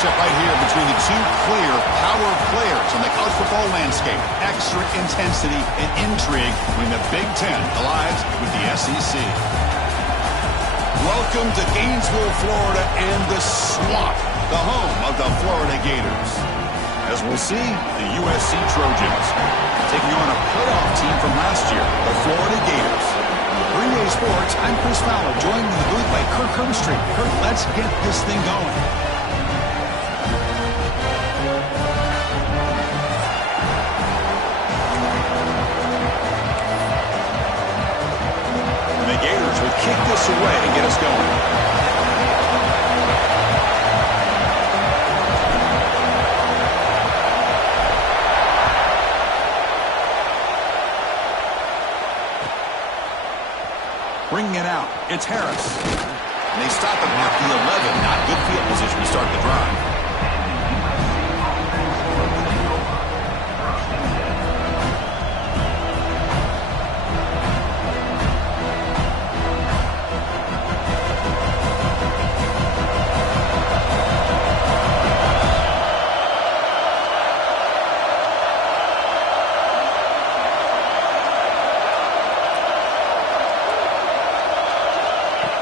matchup right here between the two clear power players on the college football landscape. Extra intensity and intrigue between the Big Ten allies with the SEC. Welcome to Gainesville, Florida, and the swamp, the home of the Florida Gators. As we'll see, the USC Trojans taking on a playoff team from last year, the Florida Gators. For EA Sports, I'm Chris Fowler, joined in the booth by Kirk Hermstreet. Kirk, let's get this thing going. And the Gators will kick this away and get us going. Bringing it out, it's Harris. And they stop him at the 11. Not good field position to start the drive.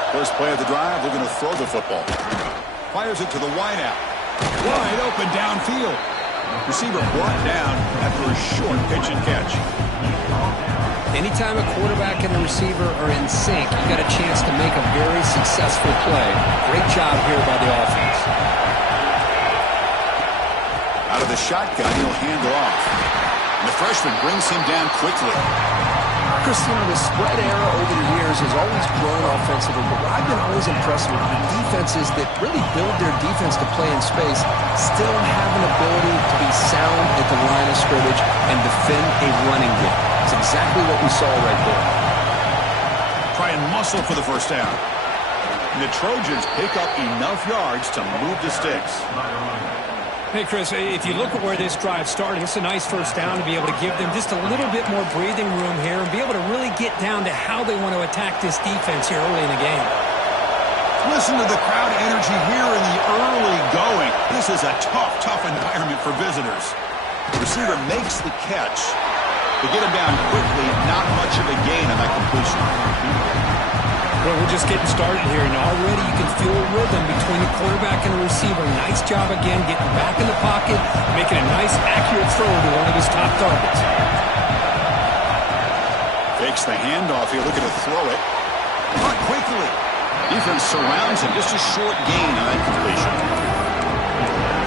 First play of the drive, we're going to throw the football. Fires it to the wideout. Wide open downfield. Receiver brought down after a short pitch and catch. Anytime a quarterback and a receiver are in sync, you got a chance to make a very successful play. Great job here by the offense. Out of the shotgun, he'll hand it off. And the freshman brings him down quickly. Christian, the spread era over the years has always grown offensively, but what I've been always impressed with the defenses that really build their defense to play in space still have an ability to be sound at the line of scrimmage and defend a running game. It's exactly what we saw right there. Try and muscle for the first down. And the Trojans pick up enough yards to move the sticks. Hey, Chris, if you look at where this drive started, it's a nice first down to be able to give them just a little bit more breathing room here and be able to really get down to how they want to attack this defense here early in the game. Listen to the crowd energy here in the early going. This is a tough environment for visitors. The receiver makes the catch. They get him down quickly, not much of a gain on that completion. Well, we're just getting started here, and already you can feel a rhythm between the quarterback and the receiver. Nice job again, getting back in the pocket, making a nice, accurate throw to one of his top targets. Fakes the handoff here, looking to throw it. Caught quickly. Defense surrounds him, just a short gain on that completion.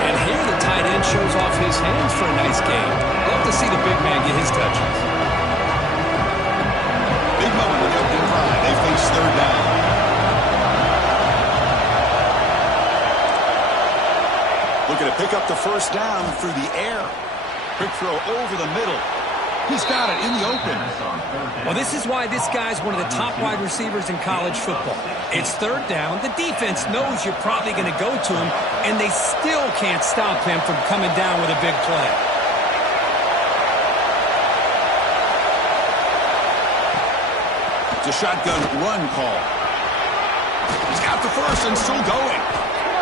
And here the tight end shows off his hands for a nice gain. Love to see the big man get his touches. Big moment with the opening drive. They face third down. Looking to pick up the first down through the air. Quick throw over the middle. He's got it in the open. Well, this is why this guy's one of the top wide receivers in college football. It's third down. The defense knows you're probably going to go to him, and they still can't stop him from coming down with a big play. It's a shotgun run call. He's got the first and still going.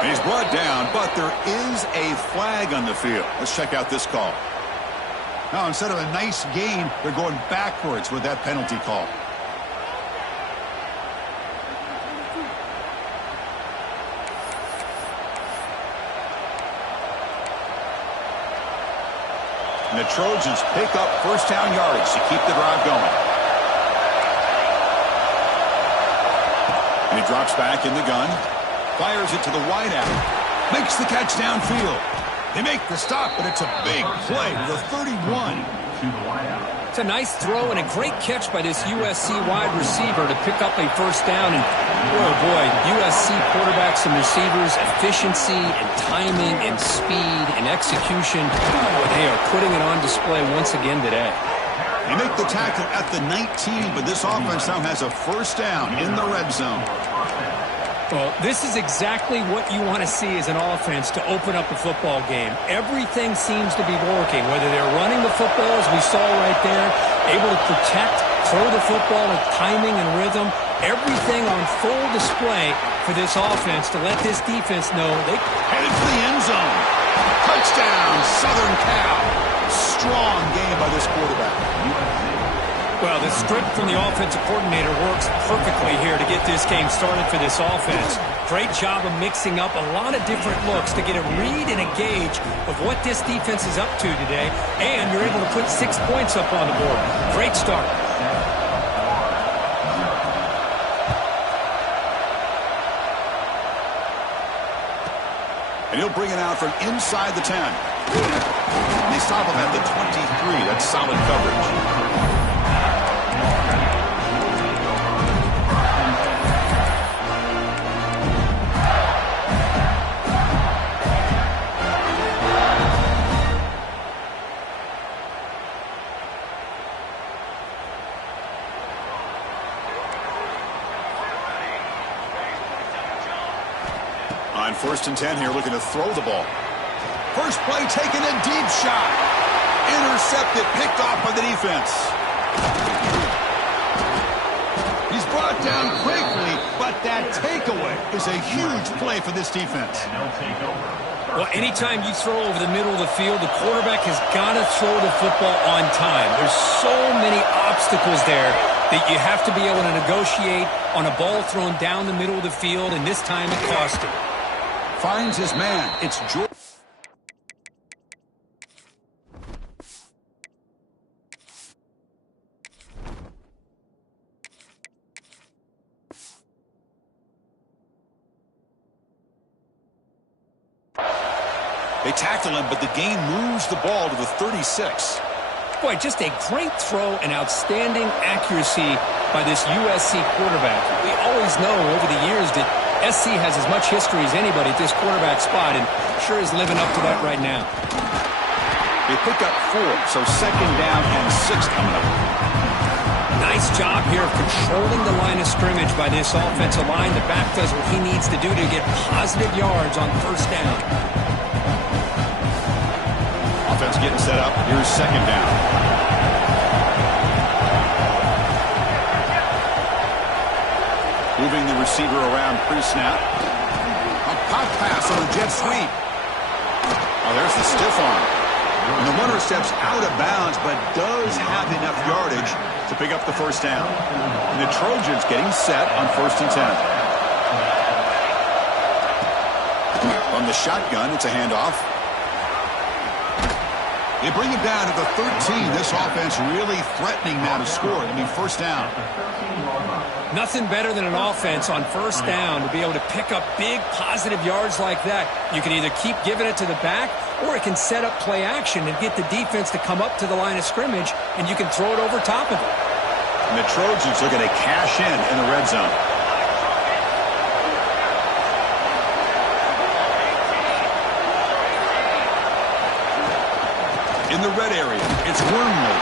And he's brought down, but there is a flag on the field. Let's check out this call. Now, instead of a nice gain, they're going backwards with that penalty call. And the Trojans pick up first down yardage to keep the drive going. And he drops back in the gun. Fires it to the wideout. Makes the catch downfield. They make the stop, but it's a big play to the 31. It's a nice throw and a great catch by this USC wide receiver to pick up a first down. And, oh boy, USC quarterbacks and receivers, efficiency and timing and speed and execution. Oh, they are putting it on display once again today. They make the tackle at the 19, but this offense now has a first down in the red zone. Well, this is exactly what you want to see as an offense to open up a football game. Everything seems to be working, whether they're running the football, as we saw right there, able to protect, throw the football with timing and rhythm. Everything on full display for this offense to let this defense know they headed for the end zone. Touchdown, Southern Cal. Strong game by this quarterback. Well, the script from the offensive coordinator works perfectly here to get this game started for this offense. Great job of mixing up a lot of different looks to get a read and a gauge of what this defense is up to today, and you're able to put 6 points up on the board. Great start. And he'll bring it out from inside the 10. And they stop him at the 23. That's solid coverage. On 1st and 10 here, looking to throw the ball. First play taken, a deep shot. Intercepted, picked off by the defense. He's brought down quickly, but that takeaway is a huge play for this defense. Well, anytime you throw over the middle of the field, the quarterback has got to throw the football on time. There's so many obstacles there that you have to be able to negotiate on a ball thrown down the middle of the field, and this time it cost him. Finds his man. It's Jordan. They tackle him, but the gain moves the ball to the 36. Boy, just a great throw and outstanding accuracy by this USC quarterback. We always know over the years that SC has as much history as anybody at this quarterback spot, and sure is living up to that right now. They pick up 4, so 2nd down and 6 coming up. Nice job here of controlling the line of scrimmage by this offensive line. The back does what he needs to do to get positive yards on 1st down. Offense getting set up. Here's 2nd down. Moving the receiver around pre-snap. A pop pass on a jet sweep. Oh, there's the stiff arm. And the runner steps out of bounds, but does have enough yardage to pick up the 1st down. And the Trojans getting set on 1st and 10. From the shotgun, it's a handoff. They bring it down to the 13. This offense really threatening now to score. I mean, 1st down. Nothing better than an offense on 1st down to be able to pick up big positive yards like that. You can either keep giving it to the back, or it can set up play action and get the defense to come up to the line of scrimmage, and you can throw it over top of it. And the Trojans looking to cash in the red zone. In the red area, it's Wormley.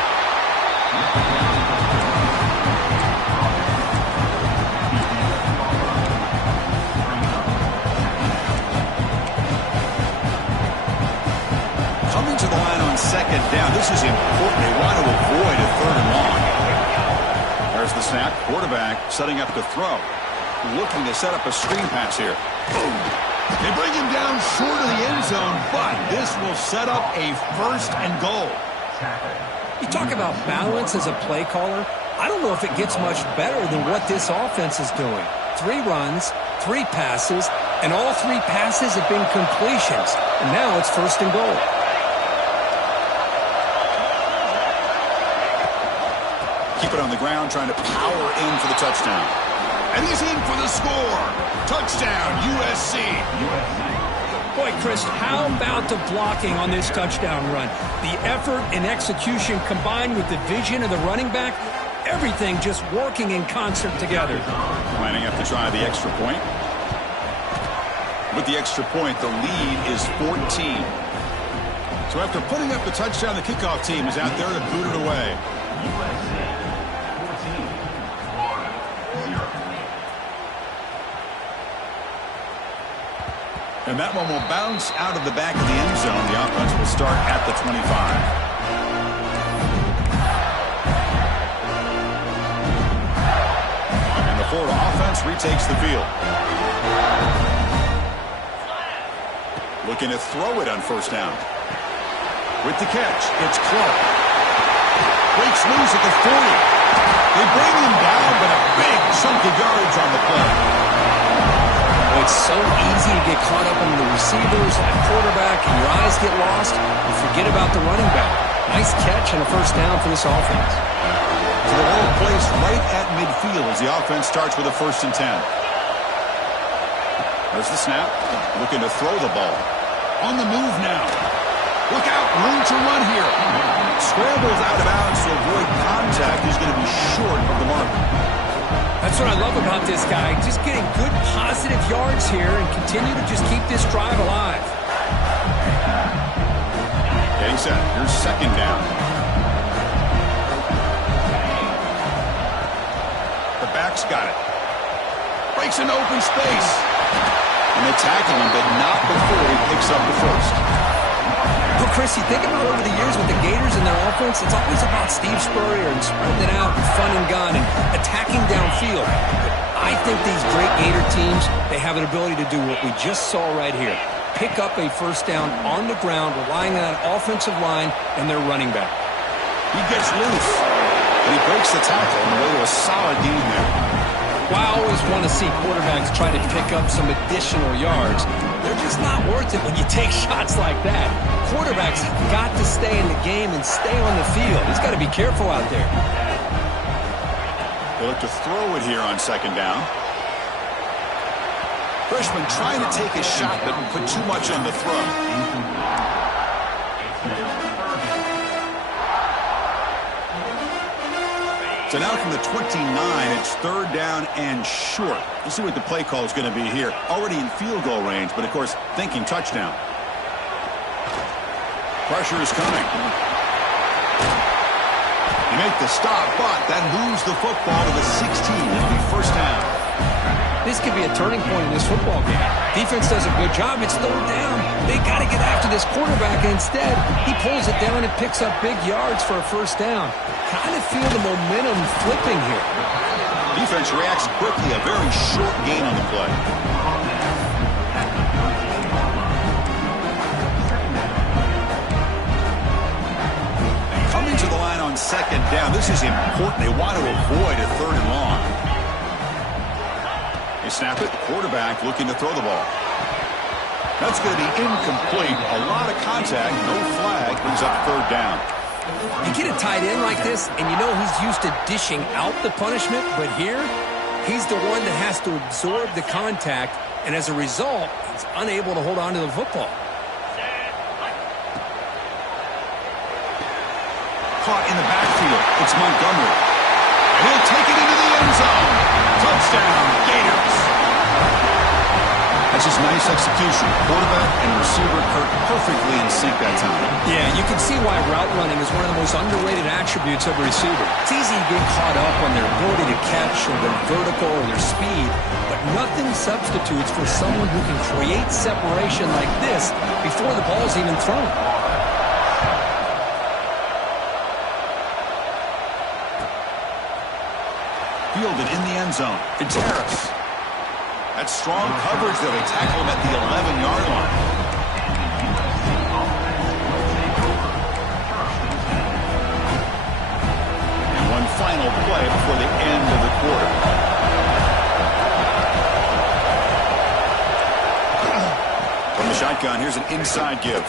Coming to the line on 2nd down. This is important. They want to avoid a 3rd and long. There's the snap. Quarterback setting up to throw. Looking to set up a screen pass here. Boom. They bring him down short of the end zone, but this will set up a 1st and goal. You talk about balance as a play caller. I don't know if it gets much better than what this offense is doing. 3 runs, 3 passes, and all 3 passes have been completions. And now it's 1st and goal. Keep it on the ground, trying to power in for the touchdown. And he's in for the score. Touchdown, USC. Boy, Chris, how about the blocking on this touchdown run? The effort and execution combined with the vision of the running back, everything just working in concert together. Lining up to try the extra point. With the extra point, the lead is 14. So after putting up the touchdown, the kickoff team is out there to boot it away. And that one will bounce out of the back of the end zone. The offense will start at the 25. And the forward retakes the field. Looking to throw it on first down. With the catch, it's Clark. Breaks loose at the 40. They bring him down, but a big chunk of yards on the play. It's so easy to get caught up in the receivers, that quarterback, and your eyes get lost. You forget about the running back. Nice catch and a first down for this offense. So they're all placed right at midfield as the offense starts with a 1st and 10. There's the snap. Looking to throw the ball. On the move now. Look out. Room to run here. Scrambles out of bounds to avoid contact. He's going to be short of the mark. That's what I love about this guy. Just getting good positive yards here and continue to just keep this drive alive. Getting set. Here's 2nd down. The back's got it. Breaks into open space. And they tackle him, but not before he picks up the first. Well, Chris, you think about over the years with the Gators and their offense, it's always about Steve Spurrier and spreading it out and fun and gun and attacking downfield. But I think these great Gator teams, they have an ability to do what we just saw right here. Pick up a first down on the ground, relying on an offensive line and their running back. He gets loose, and he breaks the tackle on the way to a solid gain there. Well, I always want to see quarterbacks try to pick up some additional yards. They're just not worth it when you take shots like that. Quarterbacks have got to stay in the game and stay on the field. He's got to be careful out there. They look to throw it here on 2nd down. Freshman trying to take a shot, but put too much on the throw. So now from the 29, it's 3rd down and short. Let's see what the play call is going to be here. Already in field goal range, but of course, thinking touchdown. Pressure is coming. You make the stop, but that moves the football to the 16. It'll be first down. This could be a turning point in this football game. Defense does a good job. It's 3rd down. They got to get after this quarterback, and instead, he pulls it down and picks up big yards for a first down. Kind of feel the momentum flipping here. Defense reacts quickly. A very short gain on the play. And coming to the line on 2nd down. This is important. They want to avoid a 3rd and long. They snap it. Quarterback looking to throw the ball. That's going to be incomplete. A lot of contact. No flag. Brings up 3rd down. You get a tight end like this, and you know he's used to dishing out the punishment, but here, he's the one that has to absorb the contact, and as a result, he's unable to hold on to the football. Caught in the backfield. It's Montgomery. And he'll take it into the end zone. Touchdown, Gators. That's just nice execution. Quarterback and receiver perfectly in sync that time. Yeah, you can see why route running is one of the most underrated attributes of a receiver. It's easy to get caught up on their ability to catch or their vertical or their speed, but nothing substitutes for someone who can create separation like this before the ball's even thrown. Fielded in the end zone. It's Harris. That's strong coverage, though. They tackle him at the 11-yard line. And one final play before the end of the quarter. From the shotgun, here's an inside give.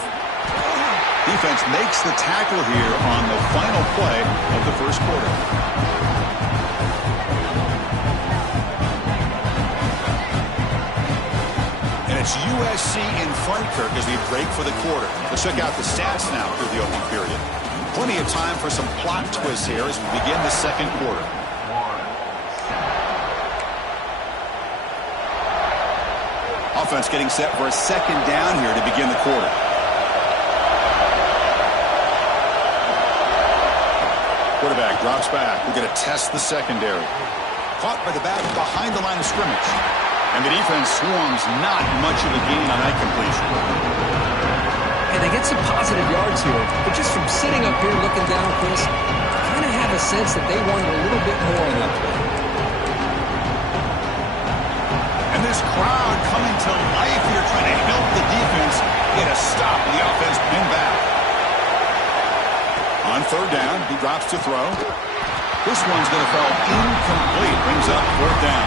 Defense makes the tackle here on the final play of the first quarter. It's USC in front, Kirk, as we break for the quarter. Let's check out the stats now through the opening period. Plenty of time for some plot twists here as we begin the second quarter. Offense getting set for a 2nd down here to begin the quarter. Quarterback drops back. We're going to test the secondary. Caught by the back behind the line of scrimmage. And the defense swarms, not much of a gain on that completion. And they get some positive yards here, but just from sitting up here looking down, Chris, I kind of have a sense that they wanted a little bit more on that play. this crowd coming to life here, trying to help the defense get a stop and the offense pin back. On third down, he drops to throw. This one's going to fall incomplete. Brings up fourth down.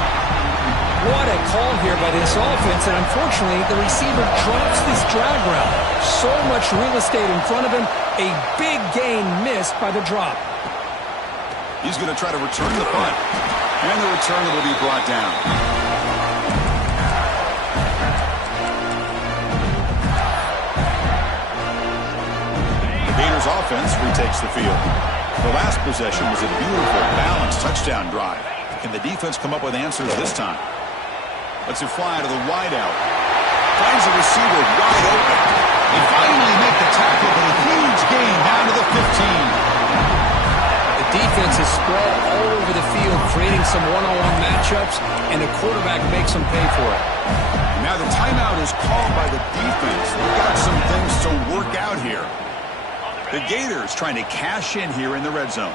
What a call here by this offense, and unfortunately, the receiver drops this drag route. So much real estate in front of him, a big gain missed by the drop. He's going to try to return the punt, and the return will be brought down. The Gators offense retakes the field. The last possession was a beautiful, balanced touchdown drive. Can the defense come up with answers this time? Let's it fly to the wideout. Finds the receiver wide open. They finally make the tackle, but a huge gain down to the 15. The defense is spread all over the field, creating some one-on-one matchups, and the quarterback makes them pay for it. Now the timeout is called by the defense. They've got some things to work out here. The Gators trying to cash in here in the red zone.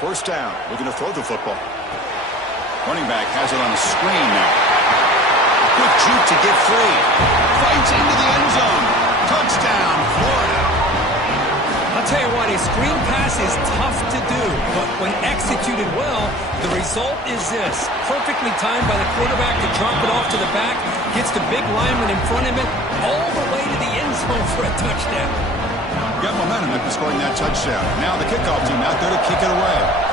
First down, looking to throw the football. Running back has it on the screen now. Quick juke to get free. Fights into the end zone. Touchdown, Florida. I'll tell you what, a screen pass is tough to do, but when executed well, the result is this. Perfectly timed by the quarterback to drop it off to the back, gets the big lineman in front of it, all the way to the end zone for a touchdown. Got momentum after scoring that touchdown. Now the kickoff team out there to kick it away.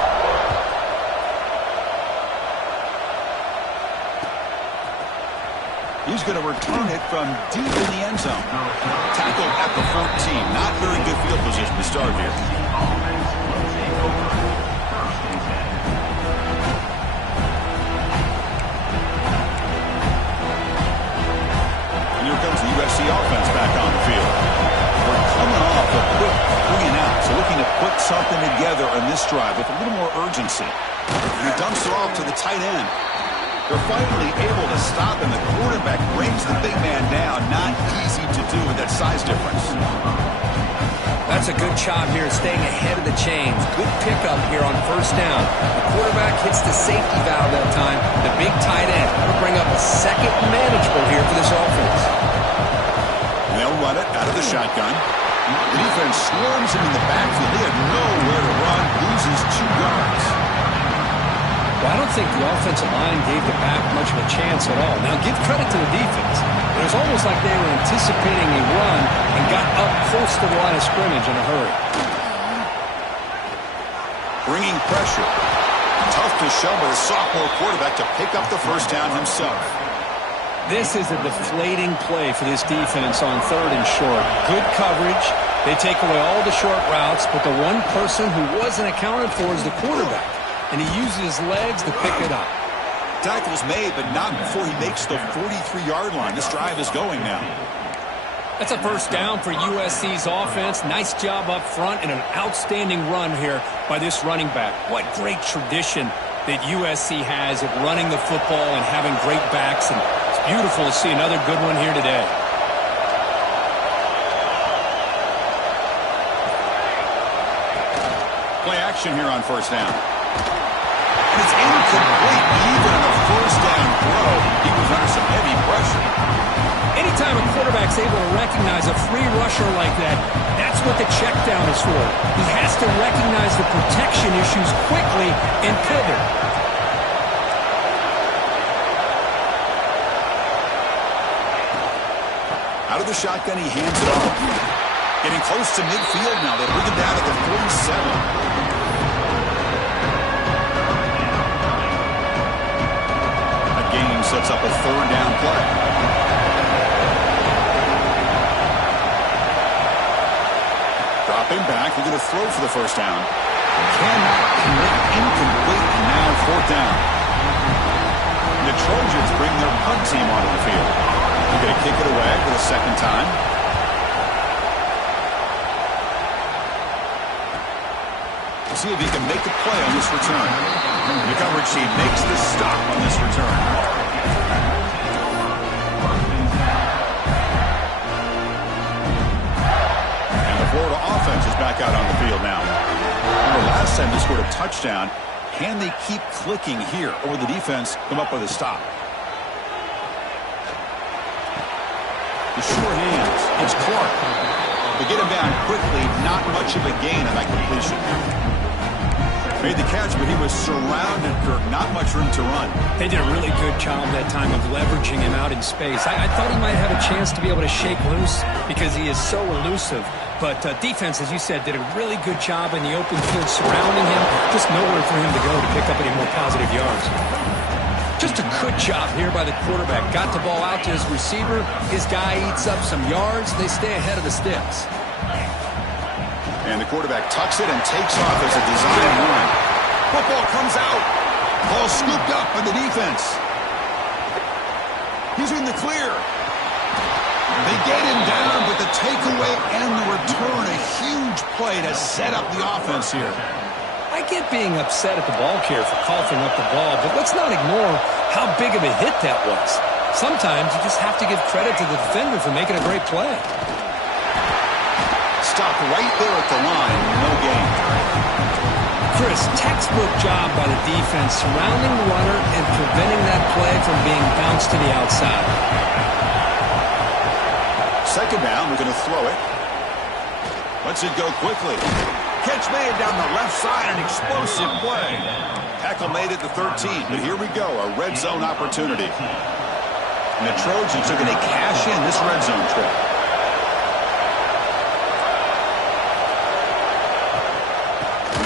He's going to return it from deep in the end zone. Tackled at the 14. Not very good field position to start here. And here comes the USC offense back on the field. We're coming off a quick 3 and out, so looking to put something together on this drive with a little more urgency. And he dumps it off to the tight end. They're finally able to stop, and the quarterback brings the big man down. Not easy to do with that size difference. That's a good job here, staying ahead of the chains. Good pickup here on first down. The quarterback hits the safety valve that time. The big tight end will bring up a second manageable here for this offense. They'll run it out of the shotgun. The defense swarms him in the backfield. They had nowhere to run. Loses 2 yards. Well, I don't think the offensive line gave the back much of a chance at all. Now, give credit to the defense. It was almost like they were anticipating a run and got up close to the line of scrimmage in a hurry. Bringing pressure. Tough to show by the sophomore quarterback to pick up the first down himself. This is a deflating play for this defense on third and short. Good coverage. They take away all the short routes, but the one person who wasn't accounted for is the quarterback. And he uses his legs to pick it up. Tackle's made, but not before he makes the 43-yard line. This drive is going now. That's a first down for USC's offense. Nice job up front and an outstanding run here by this running back. What great tradition that USC has of running the football and having great backs. And it's beautiful to see another good one here today. Play action here on first down. And it's incomplete. Even on the first down throw, he was under some heavy pressure. Anytime a quarterback's able to recognize a free rusher like that, that's what the check down is for. He has to recognize the protection issues quickly and pivot. Out of the shotgun, he hands it off. Getting close to midfield now. They bring him down to the 47. Game sets up a third down play. Dropping back, they're going to throw for the first down. Cannot connect, incomplete, and now fourth down. The Trojans bring their punt team onto the field. They're going to kick it away for the second time. See if he can make a play on this return. The coverage team makes the stop on this return. And the Florida offense is back out on the field now. The last time they scored a touchdown, Can they keep clicking here, or will the defense come up with a stop? The sure hands. It's Clark. They get him down quickly. Not much of a gain on that completion. Made the catch, but he was surrounded, Kirk. Not much room to run. They did a really good job that time of leveraging him out in space. I thought he might have a chance to be able to shake loose because he is so elusive. But defense, as you said, did a really good job in the open field surrounding him. Just nowhere for him to go to pick up any more positive yards. Just a good job here by the quarterback. Got the ball out to his receiver. His guy eats up some yards. They stay ahead of the sticks. And the quarterback tucks it and takes off as a design run. Football comes out. Ball scooped up by the defense. He's in the clear. They get him down, but the takeaway and the return, a huge play to set up the offense here. I get being upset at the ball carrier for coughing up the ball, but let's not ignore how big of a hit that was. Sometimes you just have to give credit to the defender for making a great play. Stopped right there at the line, no gain. Chris, textbook job by the defense surrounding the runner and preventing that play from being bounced to the outside. Second down, we're going to throw it. Lets it go quickly. Catch made down the left side, an explosive play. Tackle made at the 13, but here we go, a red zone opportunity. And the Trojans are going to cash in this red zone trip.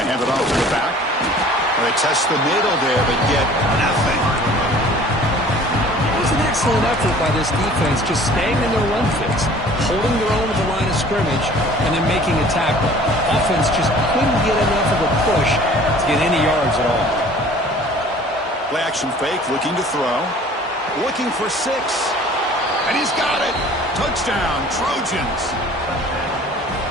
Hand it off to the back. They test the middle there, but get nothing. It was an excellent effort by this defense, just staying in their run fits, holding their own at the line of scrimmage, and then making a tackle. Offense just couldn't get enough of a push to get any yards at all. Play action fake, looking to throw. Looking for 6. And he's got it. Touchdown, Trojans.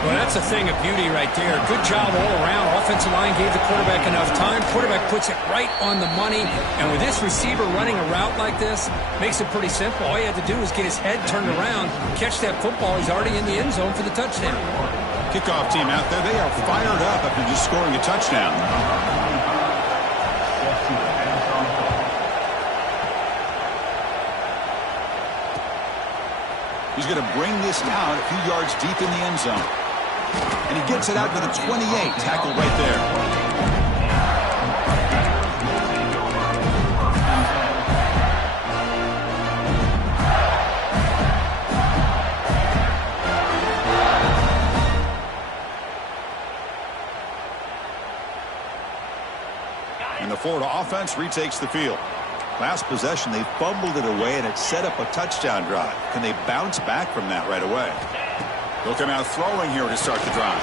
Well, that's a thing of beauty right there. Good job all around. Offensive line gave the quarterback enough time. Quarterback puts it right on the money. And with this receiver running a route like this, makes it pretty simple. All he had to do was get his head turned around, catch that football. He's already in the end zone for the touchdown. Kickoff team out there. They are fired up after just scoring a touchdown. He's going to bring this down a few yards deep in the end zone. And he gets it out to the 28. Tackled right there. And the Florida offense retakes the field. Last possession, they fumbled it away, and it set up a touchdown drive. Can they bounce back from that right away? They'll come out throwing here to start the drive.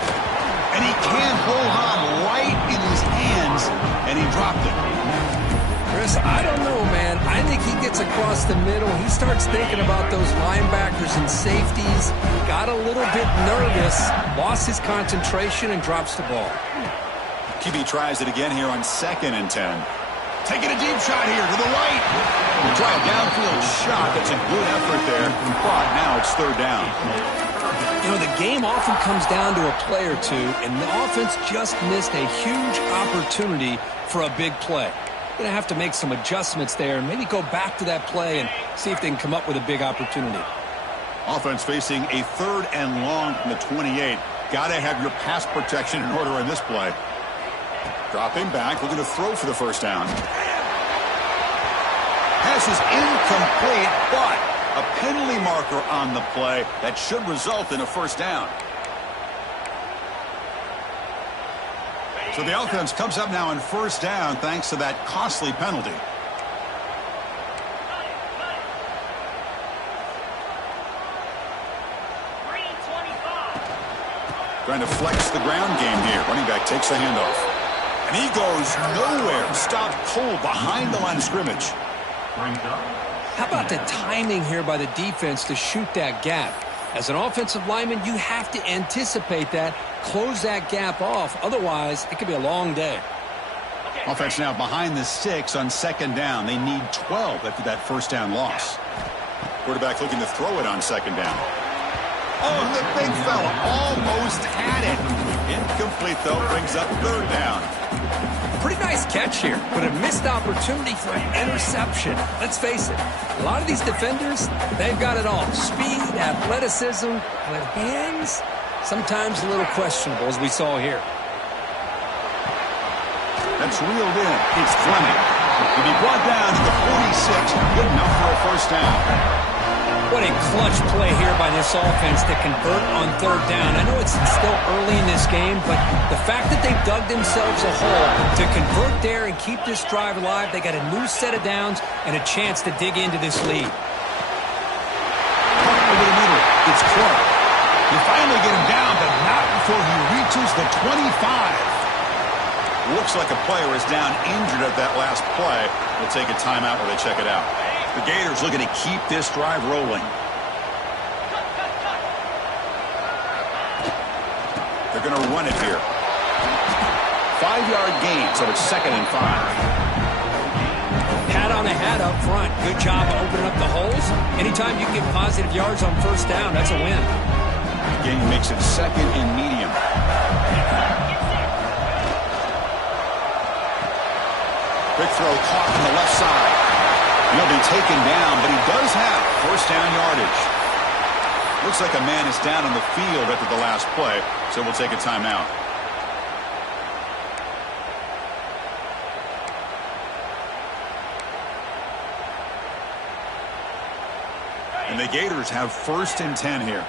And he can't hold on right in his hands, and he dropped it. Chris, I don't know, man. I think he gets across the middle. He starts thinking about those linebackers and safeties. Got a little bit nervous, lost his concentration, and drops the ball. QB tries it again here on 2nd and 10. Taking a deep shot here to the right. We'll try a downfield shot. That's a good effort there. But now it's 3rd down. You know, the game often comes down to a play or two, and the offense just missed a huge opportunity for a big play. Going to have to make some adjustments there and maybe go back to that play and see if they can come up with a big opportunity. Offense facing a 3rd and long from the 28. Got to have your pass protection in order in this play. Dropping back, looking to throw for the 1st down. Pass is incomplete, but a penalty marker on the play that should result in a 1st down. So the offense comes up now in 1st down thanks to that costly penalty. Trying to flex the ground game here. Running back takes the handoff. And he goes nowhere. Stopped cold behind the line of scrimmage. How about the timing here by the defense to shoot that gap? As an offensive lineman, you have to anticipate that, close that gap off. Otherwise, it could be a long day. Offense now behind the 6 on 2nd down. They need 12 after that 1st down loss. Quarterback looking to throw it on 2nd down. Oh, the big fella almost had it. Incomplete, though, brings up 3rd down. pretty nice catch here, but a missed opportunity for an interception. Let's face it, a lot of these defenders, they've got it all. Speed, athleticism, but hands, sometimes a little questionable, as we saw here. That's reeled in. It's Fleming. He'll be brought down to the 46, good enough for a first down. What a clutch play here by this offense to convert on third down. I know it's still early in this game, but the fact that they've dug themselves a hole to convert there and keep this drive alive, they got a new set of downs and a chance to dig into this lead. Over the middle, it's Clark. You finally get him down, but not before he reaches the 25. Looks like a player is down injured at that last play. We'll take a timeout while they check it out. The Gators looking to keep this drive rolling. They're going to run it here. 5-yard gain, so it's 2nd and 5. Hat on a hat up front. Good job opening up the holes. Anytime you can get positive yards on first down, that's a win. Gain makes it 2nd and medium. Quick throw caught on the left side. He'll be taken down, but he does have first down yardage. Looks like a man is down on the field after the last play, so we'll take a timeout. And the Gators have 1st and 10 here.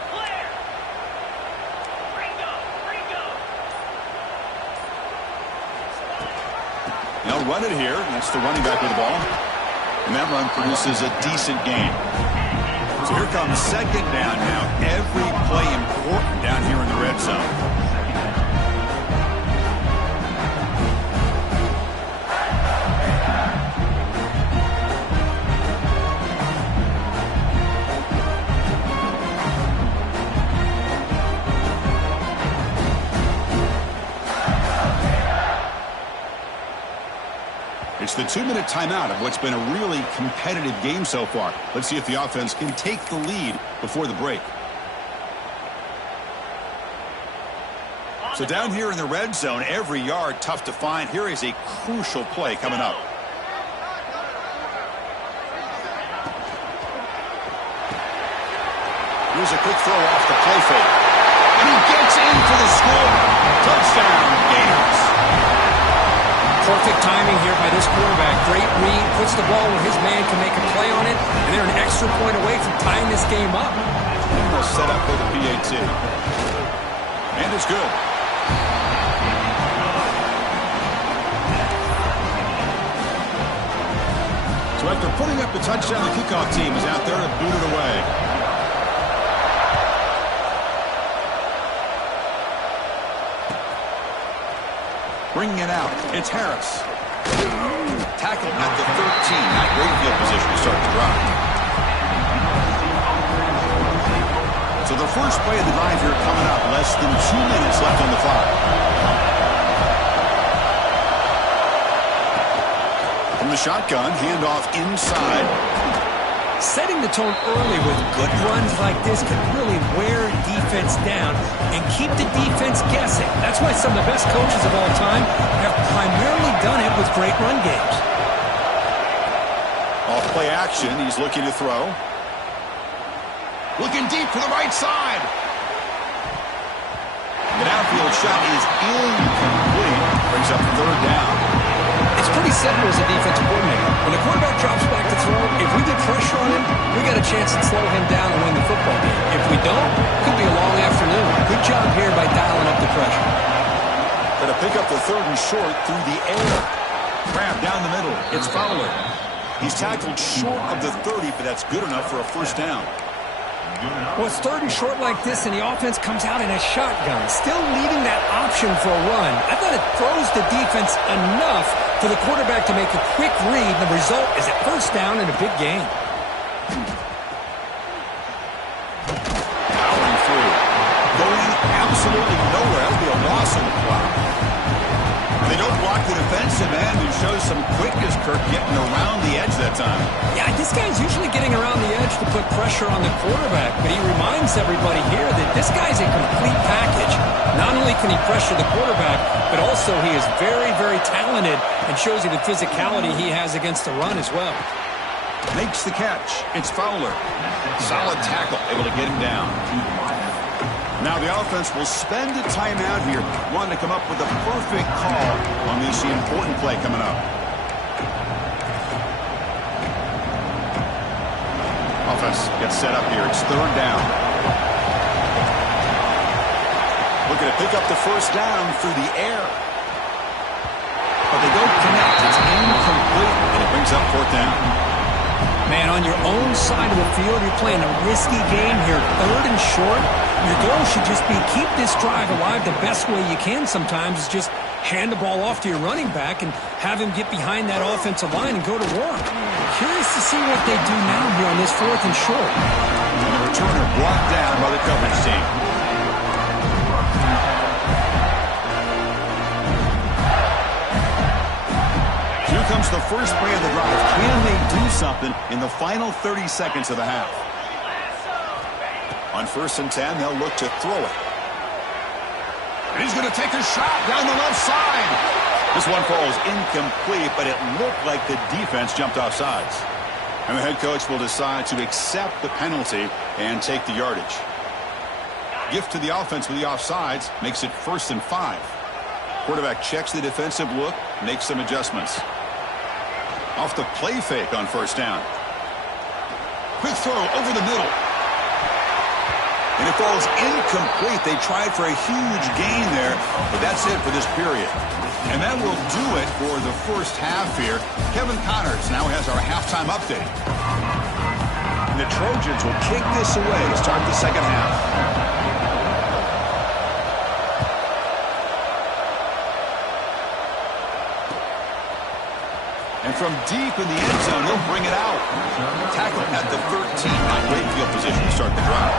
They'll run it here. That's the running back with the ball. And that run produces a decent gain. So here comes 2nd down now. Every play important down here in the red zone. It's the 2-minute timeout of what's been a really competitive game so far. Let's see if the offense can take the lead before the break. So down here in the red zone, every yard tough to find. Here is a crucial play coming up. Here's a quick throw off the play fake. And he gets in for the score. Touchdown, Gators. Perfect timing here by this quarterback. Great read, puts the ball where his man can make a play on it, and they're an extra point away from tying this game up. We'll set up for the PAT. And it's good. So after putting up the touchdown, the kickoff team is out there to boot it away. Bringing it out, it's Harris. Tackled at the 13, not great field position to start the drive. So the first play of the drive here coming up, less than 2 minutes left on the clock. From the shotgun, handoff inside. Setting the tone early with good runs like this can really wear defense down and keep the defense guessing. That's why some of the best coaches of all time have primarily done it with great run games. Off play action, he's looking to throw. Looking deep to the right side. The downfield shot is incomplete. Brings up 3rd down. It's pretty simple as a defensive coordinator. When the quarterback drops back to throw, if we get pressure on him, we got a chance to slow him down and win the football game. If we don't, it could be a long afternoon. Good job here by dialing up the pressure. Going to pick up the 3rd and short through the air. Grab down the middle. It's Fowler. He's tackled short of the 30, but that's good enough for a first down. Well, it's 3rd and short like this, and the offense comes out in a shotgun, still leaving that option for a run. I thought it throws the defense enough for the quarterback to make a quick read. The result is a first down and a big gain. Powering through. Going absolutely nowhere. That would be a loss on the clock. They don't block the defensive end, who shows some quickness, Kirk, getting around the edge that time. Yeah, this guy's usually getting around the edge managed to put pressure on the quarterback, but he reminds everybody here that this guy's a complete package. Not only can he pressure the quarterback, but also he is very, very talented and shows you the physicality he has against the run as well. Makes the catch. It's Fowler. Solid tackle, able to get him down. Now the offense will spend a timeout here, wanting to come up with a perfect call on this important play coming up. Offense gets set up here. It's third down. Looking to pick up the first down through the air. But they don't connect. It's incomplete, and it brings up fourth down. Man, on your own side of the field, you're playing a risky game here. Third and short. Your goal should just be keep this drive alive the best way you can sometimes is just hand the ball off to your running back and have him get behind that offensive line and go to work. Curious to see what they do now here on this fourth and short. And the returner brought down by the coverage team. Here comes the first play of the drive. Can they do something in the final 30 seconds of the half? On 1st and 10, they'll look to throw it. And he's going to take a shot down the left side. This one falls incomplete, but it looked like the defense jumped off sides. And the head coach will decide to accept the penalty and take the yardage. Gift to the offense with the offsides makes it 1st and 5. Quarterback checks the defensive look, makes some adjustments. Off the play fake on 1st down. Quick throw over the middle. And it falls incomplete. They tried for a huge gain there, but that's it for this period. And that will do it for the first half here. Kevin Connors now has our halftime update. And the Trojans will kick this away to start the second half. And from deep in the end zone, he'll bring it out. Tackle at the 13. Not great field position to start the drive.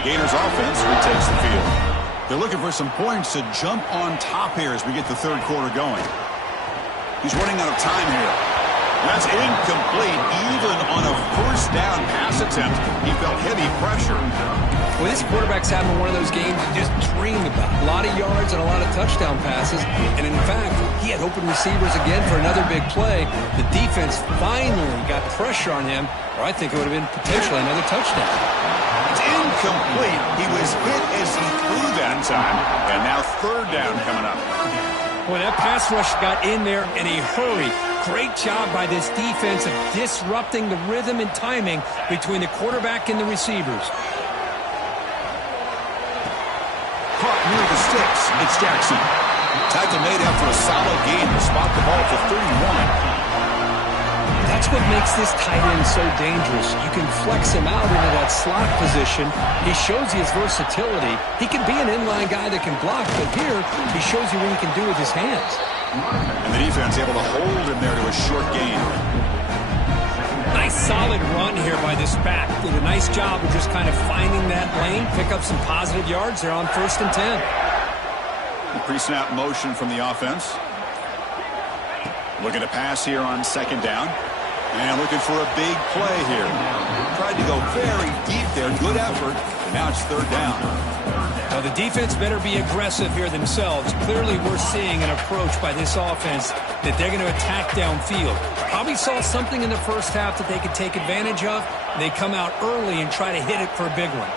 The Gators offense retakes the field. They're looking for some points to jump on top here as we get the third quarter going. He's running out of time here. That's incomplete. Even on a first down pass attempt, he felt heavy pressure. Well, this quarterback's having one of those games you just dreamed about. A lot of yards and a lot of touchdown passes. And in fact, he had open receivers again for another big play. The defense finally got pressure on him, or I think it would have been potentially another touchdown. It's incomplete. He was hit as he threw that time. And now third down coming up. Boy, that pass rush got in there in a hurry. Great job by this defense of disrupting the rhythm and timing between the quarterback and the receivers. Caught near the sticks. It's Jackson. Tackle made after a solid gain to spot the ball for 31. That's what makes this tight end so dangerous. You can flex him out into that slot position. He shows you his versatility. He can be an inline guy that can block, but here he shows you what he can do with his hands. And the defense able to hold him there to a short gain. Nice solid run here by this back. Did a nice job of just kind of finding that lane, pick up some positive yards there on 1st and 10. The pre-snap motion from the offense. Looking to pass here on 2nd down. And looking for a big play here. Tried to go very deep there. Good effort. And now it's 3rd down. Now the defense better be aggressive here themselves. Clearly we're seeing an approach by this offense that they're going to attack downfield. Probably saw something in the first half that they could take advantage of. They come out early and try to hit it for a big one.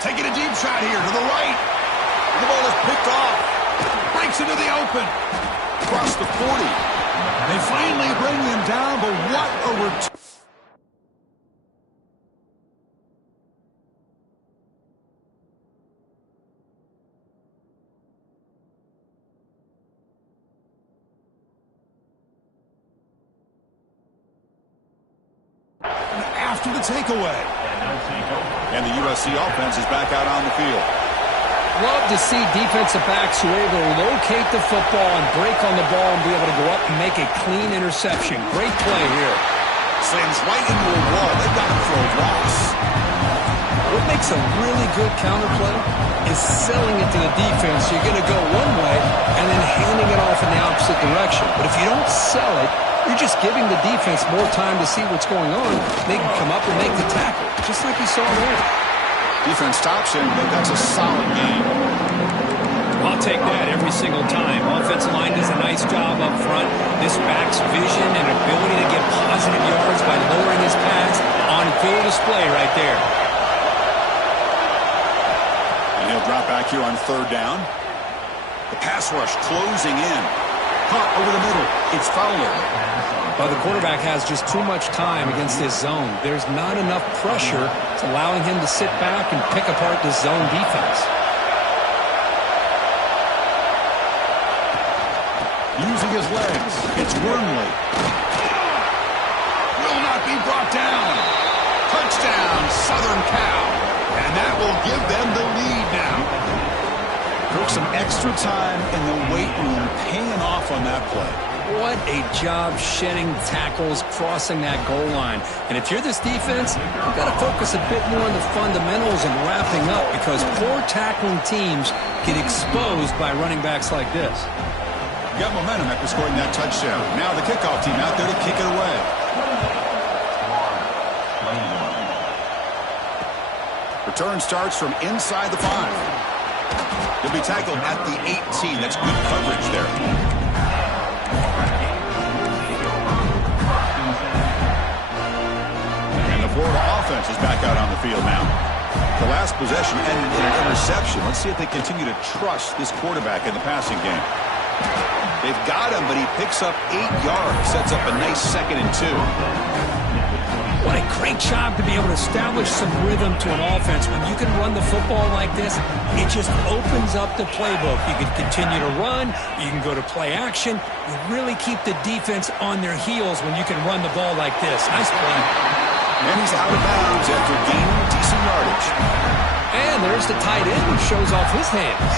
Taking a deep shot here to the right. The ball is picked off. Breaks into the open. Across the 40. They finally bring him down, but what a return. After the takeaway. And the USC offense is back out on the field. Love to see defensive backs who are able to locate the football and break on the ball and be able to go up and make a clean interception. Great play here. Slams right into a wall. They've got him for a loss. What makes a really good counter play is selling it to the defense. You're going to go one way and then handing it off in the opposite direction. But if you don't sell it, you're just giving the defense more time to see what's going on. They can come up and make the tackle, just like you saw there. Defense stops him, but that's a solid game. I'll take that every single time. Offensive line does a nice job up front. This back's vision and ability to get positive yards by lowering his pads on full display right there. And he'll drop back here on third down. The pass rush closing in. Caught over the middle. It's Fowler. Well, the quarterback has just too much time against this zone. There's not enough pressure. It's allowing him to sit back and pick apart this zone defense. Using his legs. It's Wormley. Will not be brought down. Touchdown, Southern Cal. And that will give them the lead now. Took some extra time in the weight room paying off on that play. What a job shedding tackles, crossing that goal line. And if you're this defense, you've got to focus a bit more on the fundamentals and wrapping up, because poor tackling teams get exposed by running backs like this. Got momentum after scoring that touchdown. Now the kickoff team out there to kick it away. Return starts from inside the 5. He'll be tackled at the 18. That's good coverage there. And the Florida offense is back out on the field now. The last possession ended in an interception. Let's see if they continue to trust this quarterback in the passing game. They've got him, but he picks up 8 yards, sets up a nice 2nd and 2. What a great job to be able to establish some rhythm to an offense. When you can run the football like this, it just opens up the playbook. You can continue to run. You can go to play action. You really keep the defense on their heels when you can run the ball like this. Nice play. And he's out of bounds after gaining decent yardage. And there's the tight end who shows off his hands.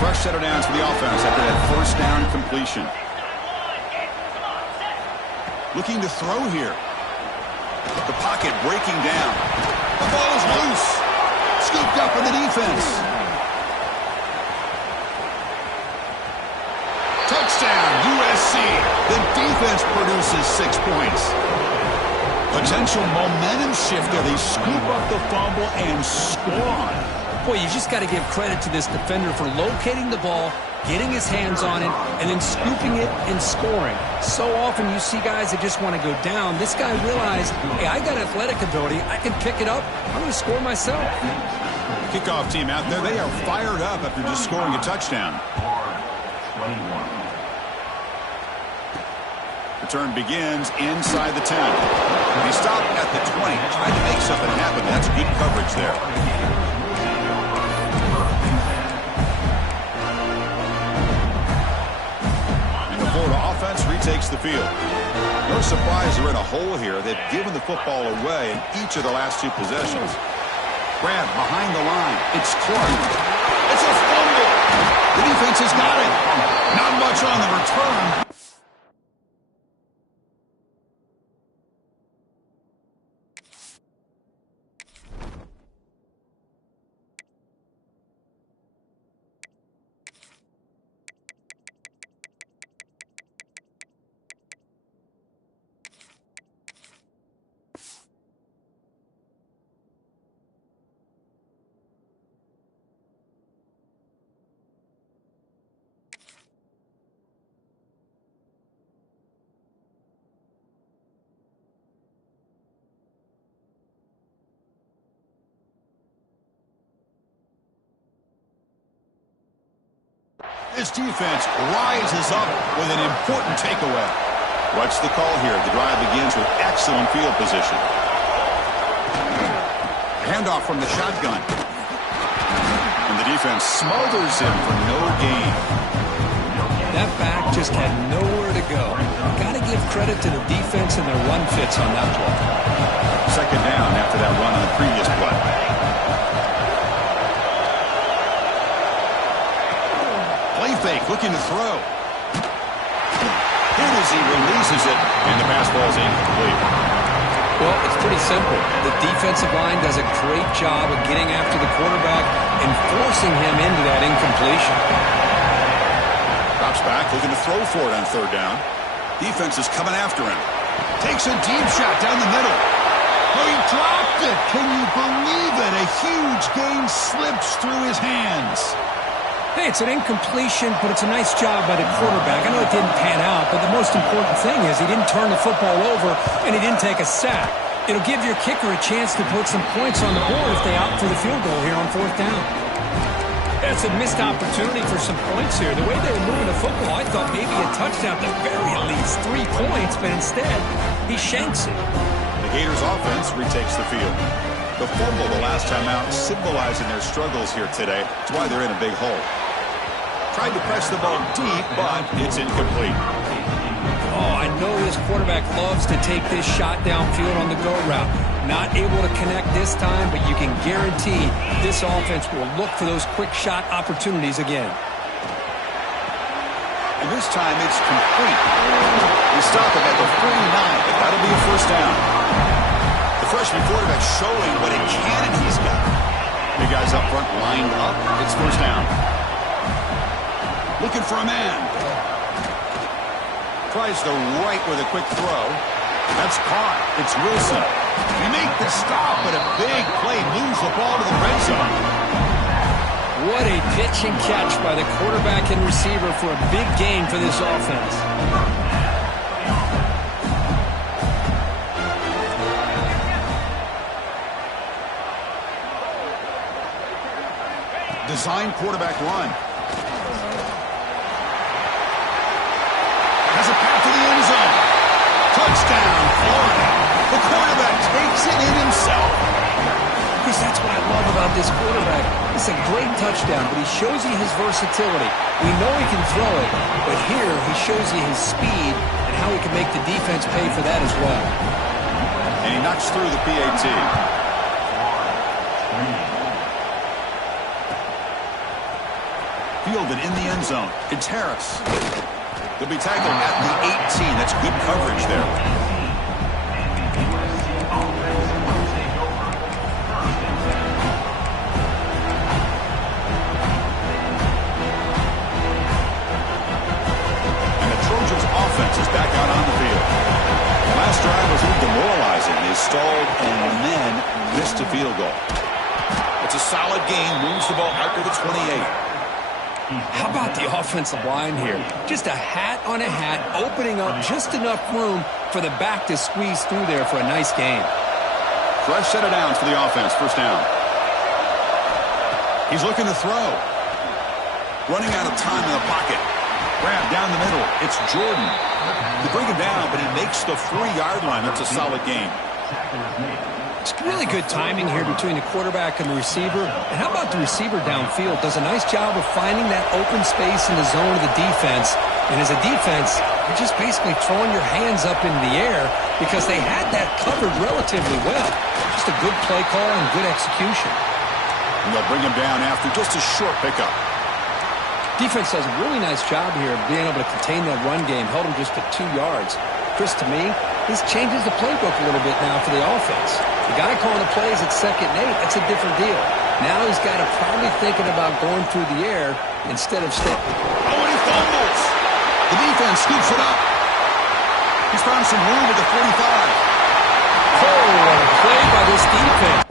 Fresh set of downs for the offense after that first down completion. Looking to throw here. The pocket breaking down. The ball is loose. Scooped up in the defense. Touchdown, USC. The defense produces 6 points. Potential momentum shift there. They scoop up the fumble and score. Boy, you just got to give credit to this defender for locating the ball, getting his hands on it, and then scooping it and scoring. So often you see guys that just want to go down. This guy realized, hey, I got athletic ability. I can pick it up. I'm going to score myself. Kickoff team out there, they are fired up after just scoring a touchdown. Return begins inside the 10. He stopped at the 20, tried to make something happen. That's good coverage there. Florida offense retakes the field. No surprise they're in a hole here. They've given the football away in each of the last 2 possessions. Grab behind the line. It's Clark. It's a fumble. The defense has got it. Not much on the return. This defense rises up with an important takeaway. What's the call here? The drive begins with excellent field position. Handoff from the shotgun. And the defense smothers him for no gain. That back just had nowhere to go. Got to give credit to the defense and their run fits on that play. 2nd down after that run on the previous play. Play fake, looking to throw. Here as he releases it, and the pass falls incomplete. Well, it's pretty simple. The defensive line does a great job of getting after the quarterback and forcing him into that incompletion. Drops back, looking to throw for it on third down. Defense is coming after him. Takes a deep shot down the middle. Oh, he dropped it. Can you believe it? A huge gain slips through his hands. Hey, it's an incompletion, but it's a nice job by the quarterback. I know it didn't pan out, but the most important thing is he didn't turn the football over and he didn't take a sack. It'll give your kicker a chance to put some points on the board if they opt for the field goal here on fourth down. That's a missed opportunity for some points here. The way they were moving the football, I thought maybe a touchdown, at the very least 3 points, but instead he shanks it. The Gators offense retakes the field. The fumble the last time out symbolizing their struggles here today. That's why they're in a big hole. Tried to press the ball deep, but it's incomplete. Oh, I know this quarterback loves to take this shot downfield on the go route. Not able to connect this time, but you can guarantee this offense will look for those quick shot opportunities again. And this time it's complete. We stop him at the 49, but that'll be a first down. The freshman quarterback showing what a cannon he's got. The guys up front lined up. It's first down. Looking for a man. Tries the right with a quick throw. That's caught. It's Wilson. He make the stop, but a big play moves the ball to the red zone. What a pitch and catch by the quarterback and receiver for a big gain for this offense. Design quarterback run. Has a path to the end zone. Touchdown, Florida. The quarterback takes it in himself. Chris, that's what I love about this quarterback. It's a great touchdown, but he shows you his versatility. We know he can throw it, but here he shows you his speed and how he can make the defense pay for that as well. And he knocks through the PAT. Fielded in the end zone. It's Harris. They'll be tackled at the 18. That's good coverage there. And the Trojans' offense is back out on the field. The last drive was a little demoralizing. They stalled and then missed a field goal. It's a solid game. Moves the ball out to the 28. How about the offensive line here? Just a hat on a hat, opening up just enough room for the back to squeeze through there for a nice game. Fresh set of downs for the offense. First down. He's looking to throw. Running out of time in the pocket. Grab down the middle. It's Jordan. They bring him down, but he makes the 3-yard line. That's a solid game. It's really good timing here between the quarterback and the receiver. And how about the receiver downfield? Does a nice job of finding that open space in the zone of the defense. And as a defense, you're just basically throwing your hands up in the air because they had that covered relatively well. Just a good play call and good execution. And they'll bring him down after just a short pickup. Defense does a really nice job here of being able to contain that run game. Held him just to 2 yards. Chris, to me, this changes the playbook a little bit now for the offense. The guy calling the plays at 2nd and 8, that's a different deal. Now he's got to probably thinking about going through the air instead of staying. Oh, and he fumbles. The defense scoops it up. He's found some room at the 45. Oh, what a play by this defense.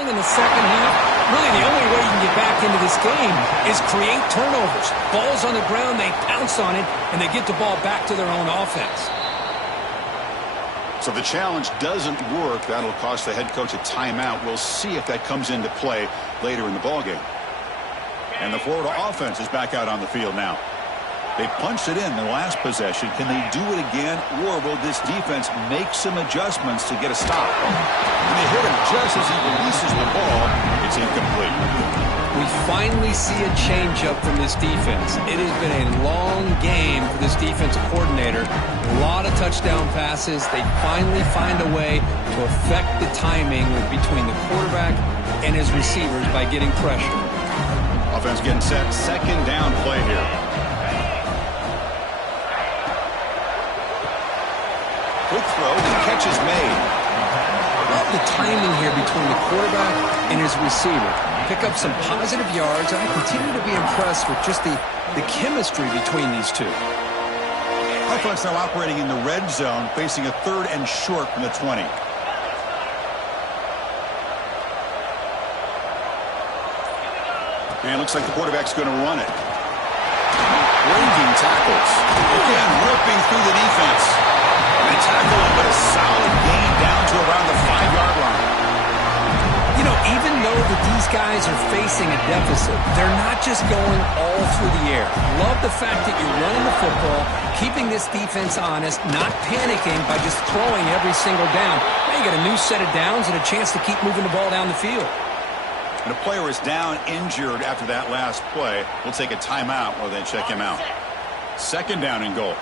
In the second half, really the only way you can get back into this game is create turnovers. Ball's on the ground, they pounce on it, and they get the ball back to their own offense. So the challenge doesn't work. That'll cost the head coach a timeout. We'll see if that comes into play later in the ballgame. And the Florida offense is back out on the field now. They punched it in the last possession. Can they do it again, or will this defense make some adjustments to get a stop? And they hit him just as he releases the ball. It's incomplete. We finally see a change-up from this defense. It has been a long game for this defensive coordinator. A lot of touchdown passes. They finally find a way to affect the timing between the quarterback and his receivers by getting pressure. Offense getting set. Second down play here. is made. Love the timing here between the quarterback and his receiver. Pick up some positive yards, and I continue to be impressed with just the chemistry between these two. Offense now operating in the red zone, facing a 3rd and short from the 20. And looks like the quarterback's going to run it. Breaking tackles. Again, ripping through the defense. And a tackle him, but a solid gain down to around the 5-yard line. You know, even though that these guys are facing a deficit, they're not just going all through the air. Love the fact that you're running the football, keeping this defense honest, not panicking by just throwing every single down. Now you got a new set of downs and a chance to keep moving the ball down the field. And a player is down injured after that last play. We'll take a timeout while they check him out. 2nd down and goal.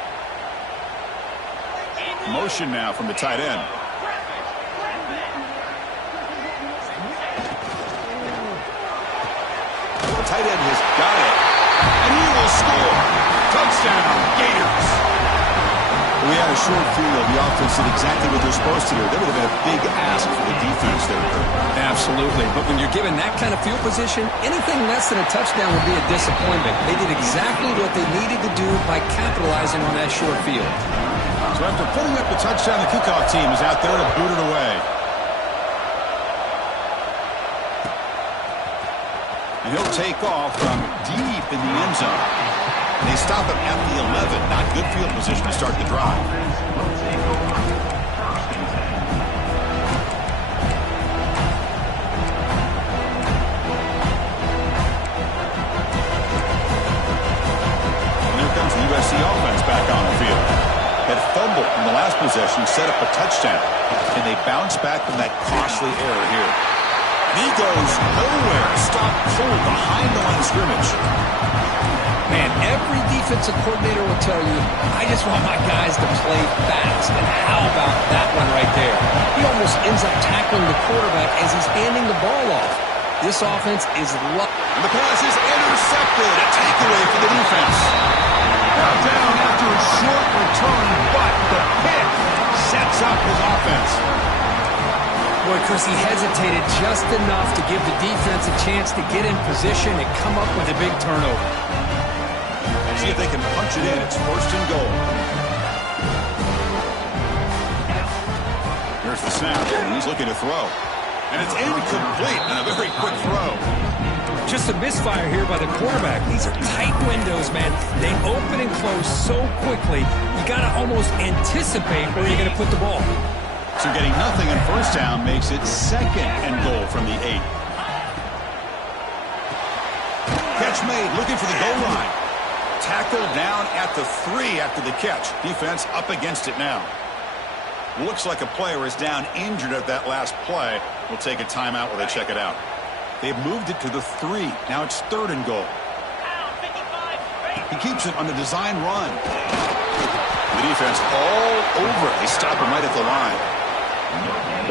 Motion now from the tight end. The tight end has got it. And he will score. Touchdown, Gators. We had a short field. The offense did exactly what they're supposed to do. That would have been a big ask for the defense there. Absolutely. But when you're given that kind of field position, anything less than a touchdown would be a disappointment. They did exactly what they needed to do by capitalizing on that short field. So after putting up the touchdown, the kickoff team is out there to boot it away. And he'll take off from deep in the end zone. They stop him at the 11. Not good field position to start the drive. And here comes the USC offense back on the field. That fumble from the last possession set up a touchdown. And they bounce back from that costly error here. And he goes nowhere. Stop cold behind the line of scrimmage. Man, every defensive coordinator will tell you, I just want my guys to play fast. And how about that one right there? He almost ends up tackling the quarterback as he's handing the ball off. This offense is and the pass is intercepted. A takeaway for the defense. Brought down after a short return, but the pick sets up his offense. Boy, Chris, he hesitated just enough to give the defense a chance to get in position and come up with a big turnover. See if they can punch it in. It's 1st and goal. Here's the snap, and he's looking to throw. And it's incomplete and a very quick throw. Just a misfire here by the quarterback. These are tight windows, man. They open and close so quickly, you got to almost anticipate where you're going to put the ball. So getting nothing on 1st down makes it 2nd and goal from the 8. Catch made, looking for the goal line. Tackled down at the 3 after the catch. Defense up against it now. Looks like a player is down injured at that last play. We'll take a timeout while they check it out. They've moved it to the 3. Now it's 3rd and goal. He keeps it on the design run. The defense all over it. They stop him right at the line.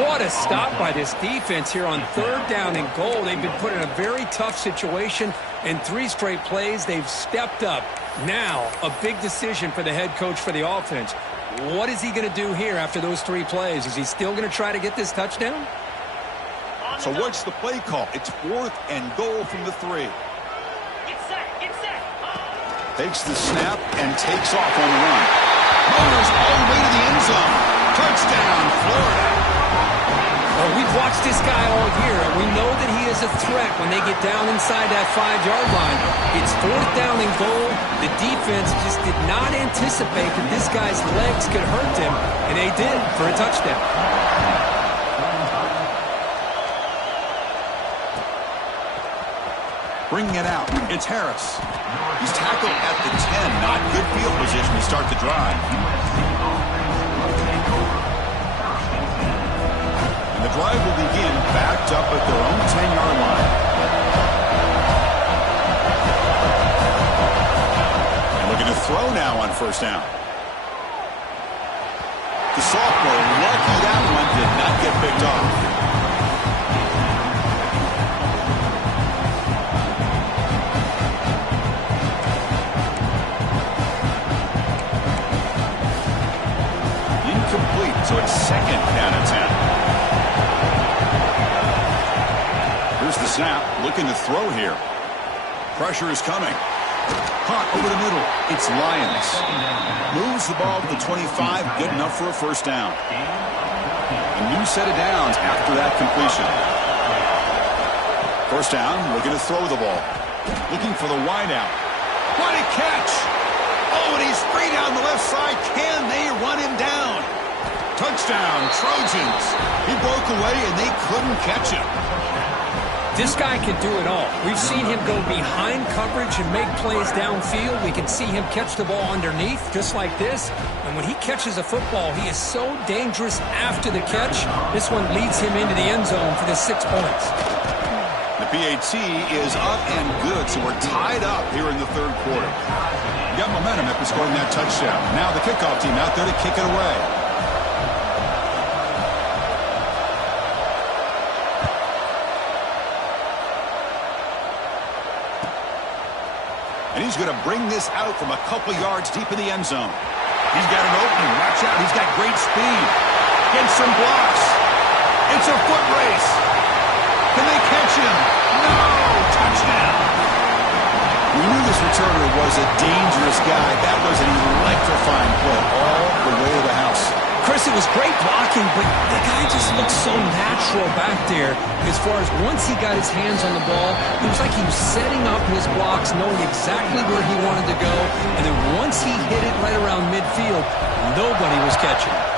What a stop by this defense here on 3rd down and goal. They've been put in a very tough situation. In 3 straight plays, they've stepped up. Now, a big decision for the head coach for the offense. What is he going to do here after those 3 plays? Is he still going to try to get this touchdown? So what's the play call? It's 4th and goal from the 3. Get set, get set. Takes the snap and takes off on the run. Motors all the way to the end zone. Touchdown, Florida. Well, we've watched this guy all year, and we know that he is a threat when they get down inside that 5-yard line. It's 4th down and goal. The defense just did not anticipate that this guy's legs could hurt him, and they did for a touchdown. Bringing it out, it's Harris. He's tackled at the 10. Not good field position to start the drive. And the drive will begin backed up at their own 10-yard line. And looking to throw now on 1st down. The sophomore, lucky that one did not get picked off. So it's second down and 10. Here's the snap. Looking to throw here. Pressure is coming. Caught over the middle. It's Lions. Moves the ball to the 25. Good enough for a first down. A new set of downs after that completion. First down, looking to throw the ball. Looking for the wideout. What a catch! Oh, and he's free down the left side. Can they run him down? Touchdown, Trojans. He broke away, and they couldn't catch him. This guy can do it all. We've seen him go behind coverage and make plays downfield. We can see him catch the ball underneath, just like this. And when he catches a football, he is so dangerous after the catch. This one leads him into the end zone for the 6 points. The PAT is up and good, so we're tied up here in the third quarter. We got momentum after scoring that touchdown. Now the kickoff team out there to kick it away. And he's going to bring this out from a couple yards deep in the end zone. He's got an opening. Watch out. He's got great speed. Gets some blocks. It's a foot race. Can they catch him? No! Touchdown. We knew this returner was a dangerous guy. That was an electrifying play all the way to the house. Chris, it was great blocking, but the guy just looked so natural back there. As far as once he got his hands on the ball, it was like he was setting up his blocks, knowing exactly where he wanted to go. And then once he hit it right around midfield, nobody was catching it.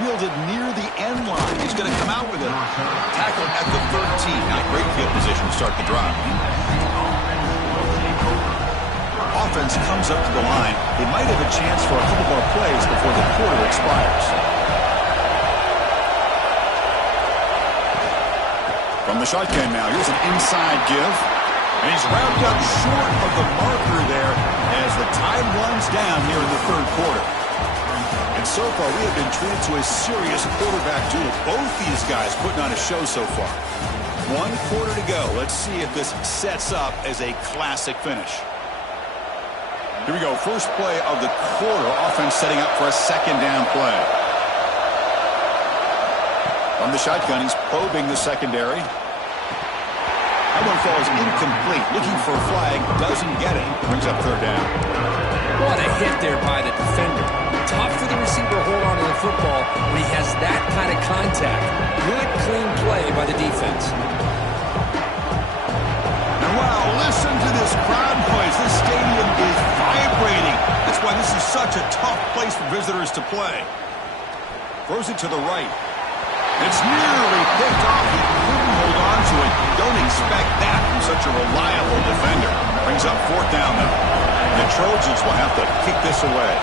Fielded near the end line. He's going to come out with it. Tackled at the 13. Not great field position to start the drive. Offense comes up to the line. They might have a chance for a couple more plays before the quarter expires. From the shotgun now, here's an inside give. And he's wrapped up short of the marker there as the time runs down here in the third quarter. And so far, we have been treated to a serious quarterback duel. Both these guys putting on a show so far. 1 quarter to go. Let's see if this sets up as a classic finish. Here we go. First play of the quarter. Offense setting up for a second down play. From the shotgun, he's probing the secondary. That one falls incomplete. Looking for a flag. Doesn't get it. Brings up third down. What a hit there by the defender. Tough for the receiver to hold on to the football when he has that kind of contact. Good, clean play by the defense. And wow, listen to this crowd noise. This stadium is vibrating. That's why this is such a tough place for visitors to play. Throws it to the right. It's nearly picked off. He couldn't hold on to it. Don't expect that from such a reliable defender. Brings up fourth down, though. The Trojans will have to kick this away.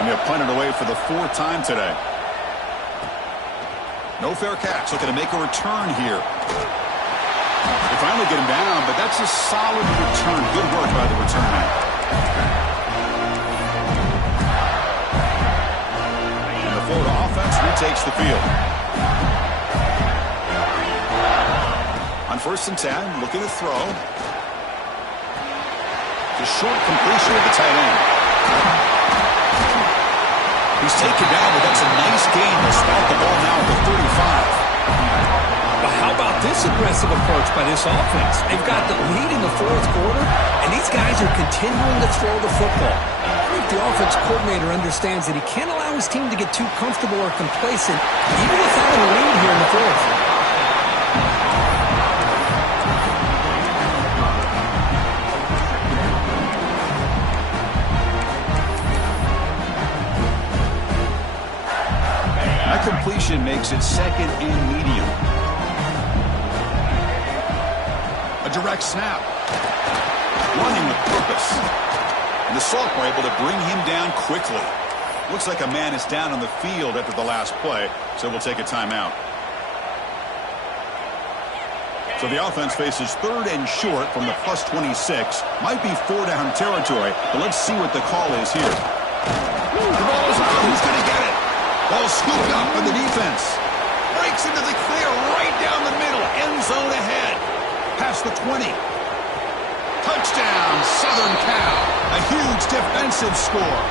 And they'll punt it away for the 4th time today. No fair catch. Looking to make a return here. They finally get him down, but that's a solid return. Good work by the return man. And the Florida offense retakes the field. On 1st and 10, looking to throw. The short completion of the tight end. He's taken down, but that's a nice gain. They'll spot the ball now at the 35. But how about this aggressive approach by this offense? They've got the lead in the 4th quarter, and these guys are continuing to throw the football. I think the offense coordinator understands that he can't allow his team to get too comfortable or complacent, even with having a lead here in the 4th. Completion makes it 2nd and medium. A direct snap. Running with purpose. And the Salt were able to bring him down quickly. Looks like a man is down on the field after the last play, so we'll take a timeout. So the offense faces 3rd and short from the +26. Might be 4-down territory, but let's see what the call is here. The ball is out. Who's going to get it? Ball scooped up by the defense. Breaks into the clear right down the middle. End zone ahead. Past the 20. Touchdown, Southern Cal. A huge defensive score.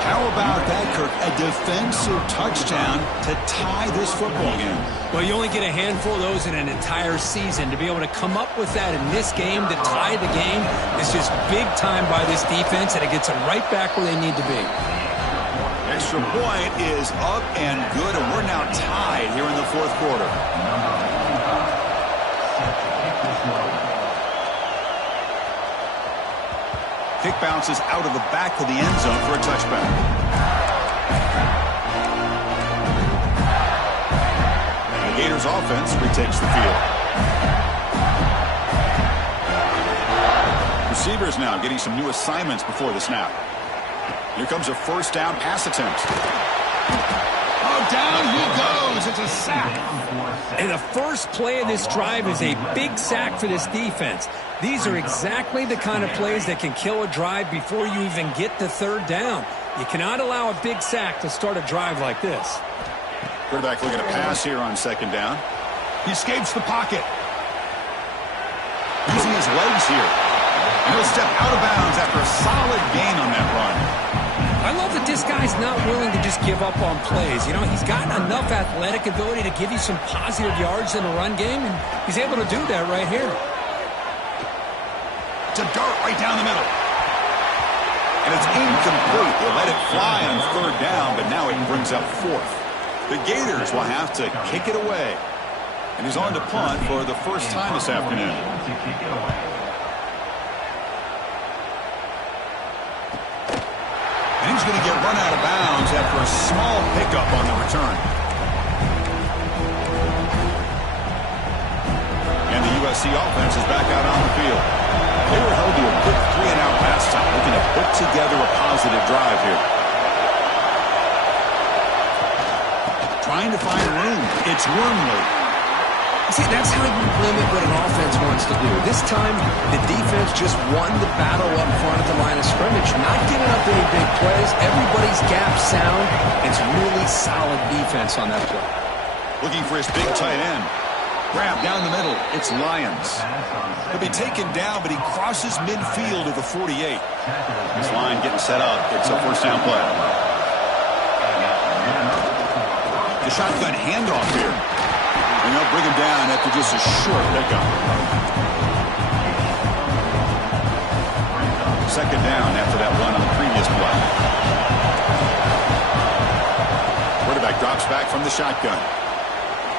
How about that, Kirk? A defensive touchdown to tie this football game. Well, you only get a handful of those in an entire season. To be able to come up with that in this game, to tie the game, is just big time by this defense, and it gets them right back where they need to be. Extra point is up and good, and we're now tied here in the fourth quarter. Kick bounces out of the back of the end zone for a touchback. And the Gators offense retakes the field. Receivers now getting some new assignments before the snap. Here comes a first down pass attempt. Oh, down he goes. It's a sack. And the first play of this drive is a big sack for this defense. These are exactly the kind of plays that can kill a drive before you even get to third down. You cannot allow a big sack to start a drive like this. Quarterback looking to pass here on second down. He escapes the pocket. Using his legs here. And he'll step out of bounds after a solid gain on that run. I love that this guy's not willing to just give up on plays. You know, he's got enough athletic ability to give you some positive yards in the run game, and he's able to do that right here. It's a dart right down the middle. And it's incomplete. They let it fly on third down, but now it brings up fourth. The Gators will have to kick it away. And he's on to punt for the first time this afternoon. And he's going to get run out of bounds after a small pickup on the return. And the USC offense is back out on the field. They were held to a quick 3-and-out last time, looking to put together a positive drive here. Trying to find room. It's Wormley. See, that's how you limit what an offense wants to do. This time, the defense just won the battle up front at the line of scrimmage, not giving up any big plays. Everybody's gap sound. It's really solid defense on that play. Looking for his big tight end. Grab down the middle. It's Lyons. He'll be taken down, but he crosses midfield to the 48. This line getting set up. It's a first down play. The shotgun handoff here. And they'll bring him down after just a short pickup. Second down after that run on the previous play. Quarterback drops back from the shotgun.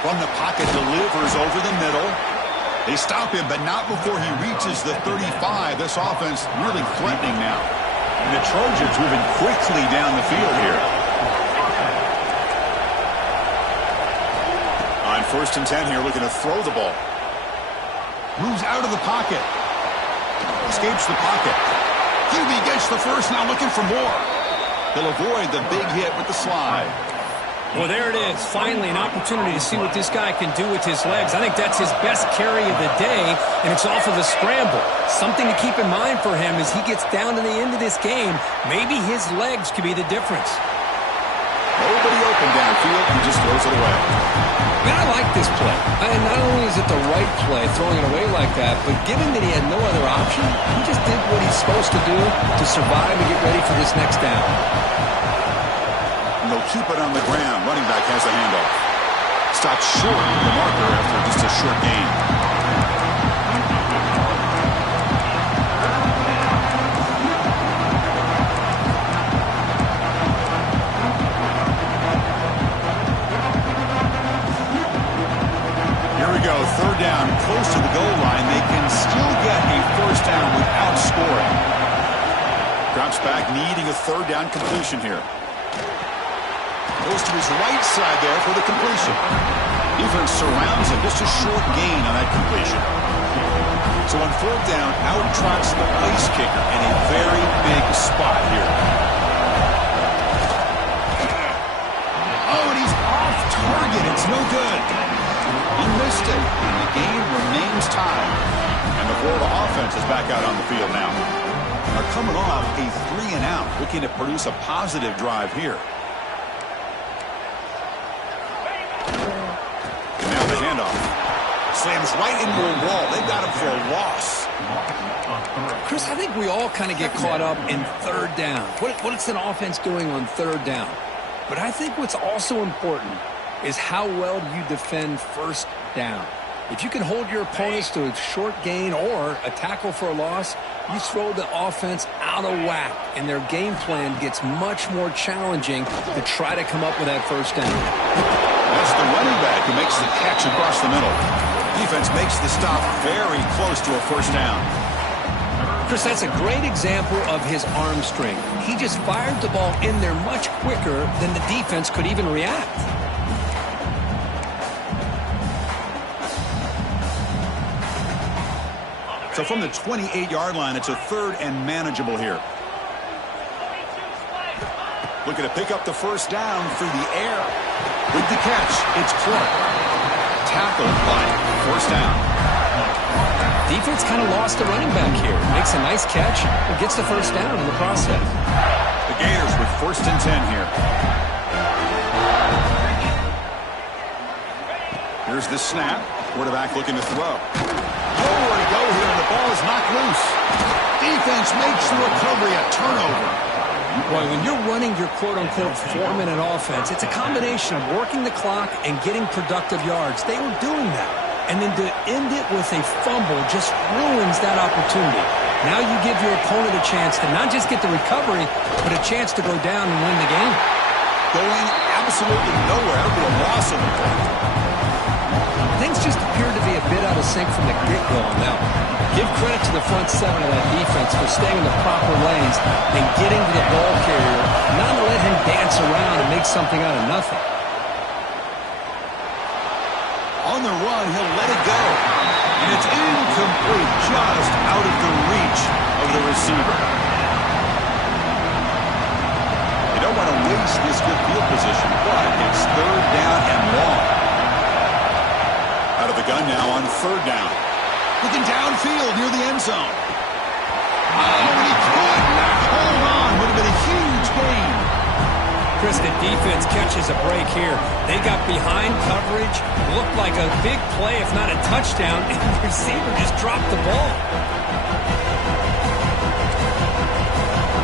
From the pocket, delivers over the middle. They stop him, but not before he reaches the 35. This offense really threatening now. And the Trojans moving quickly down the field here. On 1st and 10 here, looking to throw the ball. Moves out of the pocket. Escapes the pocket. QB gets the first, now looking for more. He'll avoid the big hit with the slide. Well, there it is. Finally, an opportunity to see what this guy can do with his legs. I think that's his best carry of the day, and it's off of a scramble. Something to keep in mind for him as he gets down to the end of this game. Maybe his legs could be the difference. Nobody open downfield. He just throws it away. Man, I like this play. And not only is it the right play, throwing it away like that, but given that he had no other option, he just did what he's supposed to do to survive and get ready for this next down. And they'll keep it on the ground. Running back has a handoff. Stopped short of the marker after just a short gain. Here we go. Third down, close to the goal line. They can still get a first down without scoring. Drops back, needing a third down completion here. Goes to his right side there for the completion. Defense surrounds him. Just a short gain on that completion. So on fourth down, out trots the place kicker in a very big spot here. Oh, and he's off target. It's no good. He missed it, and the game remains tied. And the Florida offense is back out on the field now. They're coming off a 3-and-out, looking to produce a positive drive here. And now the handoff. Slams right into a wall. They got him for a loss. Chris, I think we all kind of get caught up in third down. What's an offense doing on third down? But I think what's also important is how well do you defend first down. If you can hold your opponents to a short gain or a tackle for a loss, you throw the offense out of whack, and their game plan gets much more challenging to try to come up with that first down. That's the running back who makes the catch across the middle. Defense makes the stop very close to a first down. Chris, that's a great example of his arm strength. He just fired the ball in there much quicker than the defense could even react. So from the 28-yard line, it's a third and manageable here. Looking to pick up the first down through the air. With the catch, it's Clark. Tackled by first down. Defense kind of lost the running back here. Makes a nice catch and gets the first down in the process. The Gators with 1st and 10 here. Here's the snap. Quarterback looking to throw. Nowhere to go here, and the ball is knocked loose. Defense makes the recovery a turnover. Boy, when you're running your quote-unquote 4-minute offense, it's a combination of working the clock and getting productive yards. They were doing that. And then to end it with a fumble just ruins that opportunity. Now you give your opponent a chance to not just get the recovery, but a chance to go down and win the game. Going absolutely nowhere for a loss of the ball. Things just appear to be a bit out of sync from the get-go on that one. Give credit to the front seven of that defense for staying in the proper lanes and getting to the ball carrier, not to let him dance around and make something out of nothing. On the run, he'll let it go. And it's incomplete, just out of the reach of the receiver. You don't want to waste this good field position, but it's third down and long. Out of the gun now on third down. Looking downfield near the end zone. Oh, and he could not hold on. Would have been a huge gain. Chris, the defense catches a break here. They got behind coverage, looked like a big play, if not a touchdown, and the receiver just dropped the ball.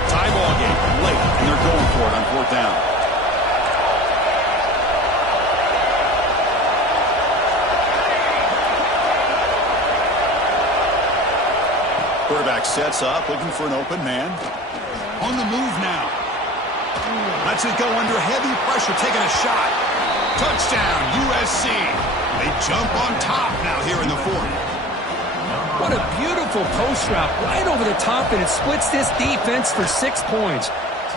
Tie ball game late, and they're going for it on fourth down. Quarterback sets up, looking for an open man. On the move now. Lets it go under heavy pressure, taking a shot. Touchdown, USC. They jump on top now here in the fourth. What a beautiful post route right over the top, and it splits this defense for 6 points.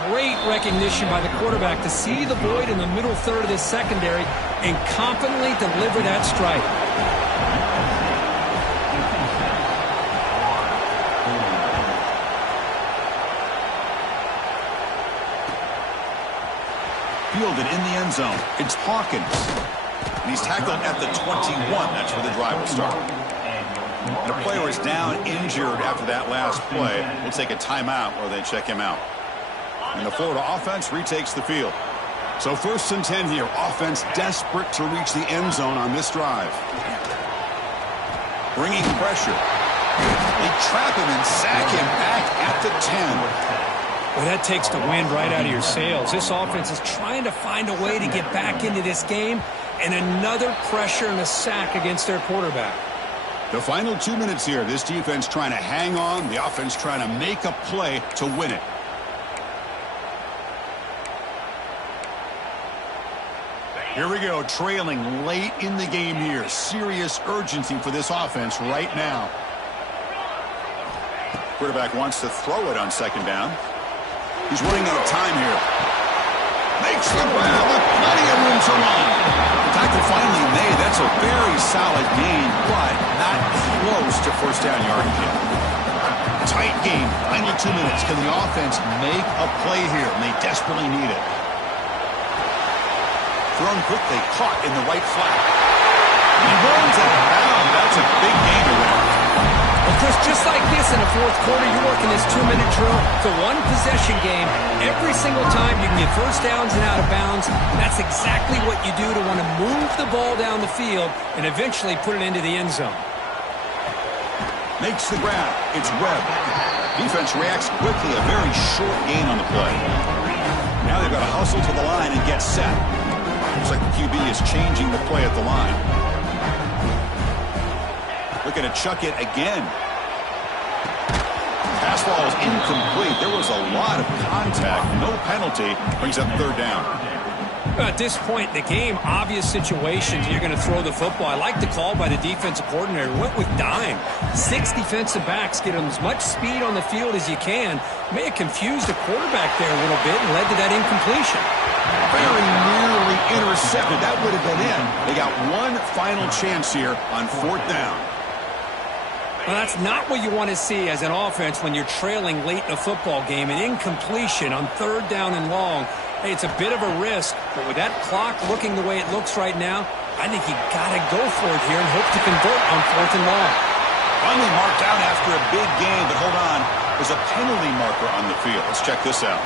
Great recognition by the quarterback to see the void in the middle third of this secondary and confidently deliver that strike. Fielded in the end zone. It's Hawkins. And he's tackled at the 21. That's where the drive will start. And a player is down injured after that last play. We'll take a timeout or they check him out. And the Florida offense retakes the field. So 1st and 10 here. Offense desperate to reach the end zone on this drive. Bringing pressure. They trap him and sack him back at the 10. Well, that takes the wind right out of your sails. This offense is trying to find a way to get back into this game, and another pressure and a sack against their quarterback. The final 2 minutes here. This defense trying to hang on. The offense trying to make a play to win it. Here we go, trailing late in the game here. Serious urgency for this offense right now. Quarterback wants to throw it on second down. He's running out of time here. Makes the grab with plenty of room to run. Tackle finally made. That's a very solid gain, but not close to first down yardage yet. Tight game. Final 2 minutes. Can the offense make a play here? And they desperately need it. Thrown quickly, caught in the right flat. He runs out of bounds. That's a big gain there. Well, Chris, just like this in the fourth quarter, you're working this 2-minute drill. It's a one-possession game. Every single time you can get first downs and out of bounds. That's exactly what you do to want to move the ball down the field and eventually put it into the end zone. Makes the grab. It's Webb. Defense reacts quickly. A very short gain on the play. Now they've got to hustle to the line and get set. Looks like the QB is changing the play at the line. Looking to chuck it again. Pass ball is incomplete. There was a lot of contact. No penalty. Brings up third down. At this point in the game, obvious situations, you're going to throw the football. I like the call by the defensive coordinator. Went with dime. 6 defensive backs get them as much speed on the field as you can. May have confused the quarterback there a little bit and led to that incompletion. Very nearly intercepted. That would have been in. They got one final chance here on fourth down. Well, that's not what you want to see as an offense when you're trailing late in a football game. An incompletion on third down and long. Hey, it's a bit of a risk, but with that clock looking the way it looks right now, I think you got to go for it here and hope to convert on fourth and long. Finally marked out after a big gain, but hold on. There's a penalty marker on the field. Let's check this out.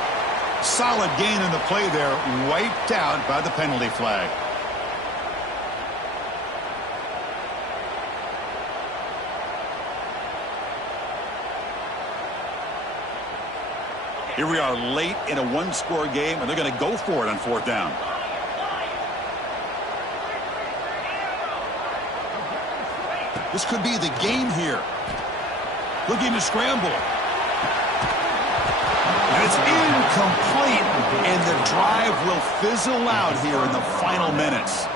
Solid gain in the play there, wiped out by the penalty flag. Here we are late in a one-score game, and they're going to go for it on fourth down. This could be the game here. Looking to scramble. And it's incomplete, and the drive will fizzle out here in the final minutes.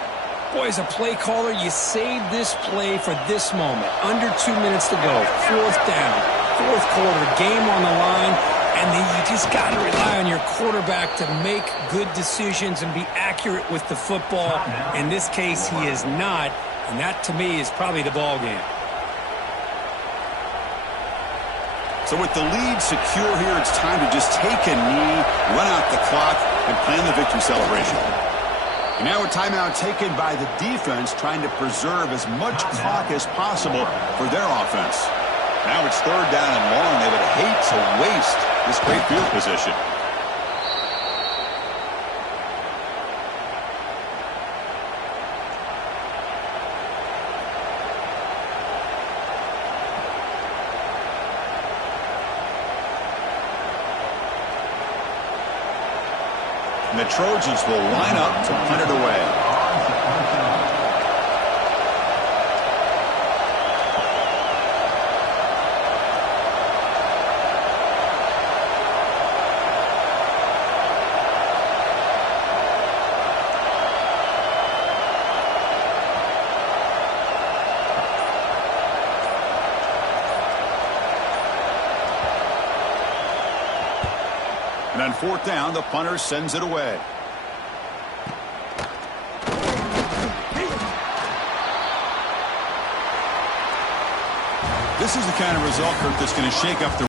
Boy, as a play caller, you save this play for this moment. Under 2 minutes to go. Fourth down. Fourth quarter. Game on the line. And then you just got to rely on your quarterback to make good decisions and be accurate with the football. In this case, he is not. And that, to me, is probably the ball game. So with the lead secure here, it's time to just take a knee, run out the clock, and plan the victory celebration. And now a timeout taken by the defense, trying to preserve as much clock as possible for their offense. Now it's third down and long. They would hate to waste this great field position. And the Trojans will line up to punt it away. And on fourth down, the punter sends it away. This is the kind of result, Kurt, that's going to shake up the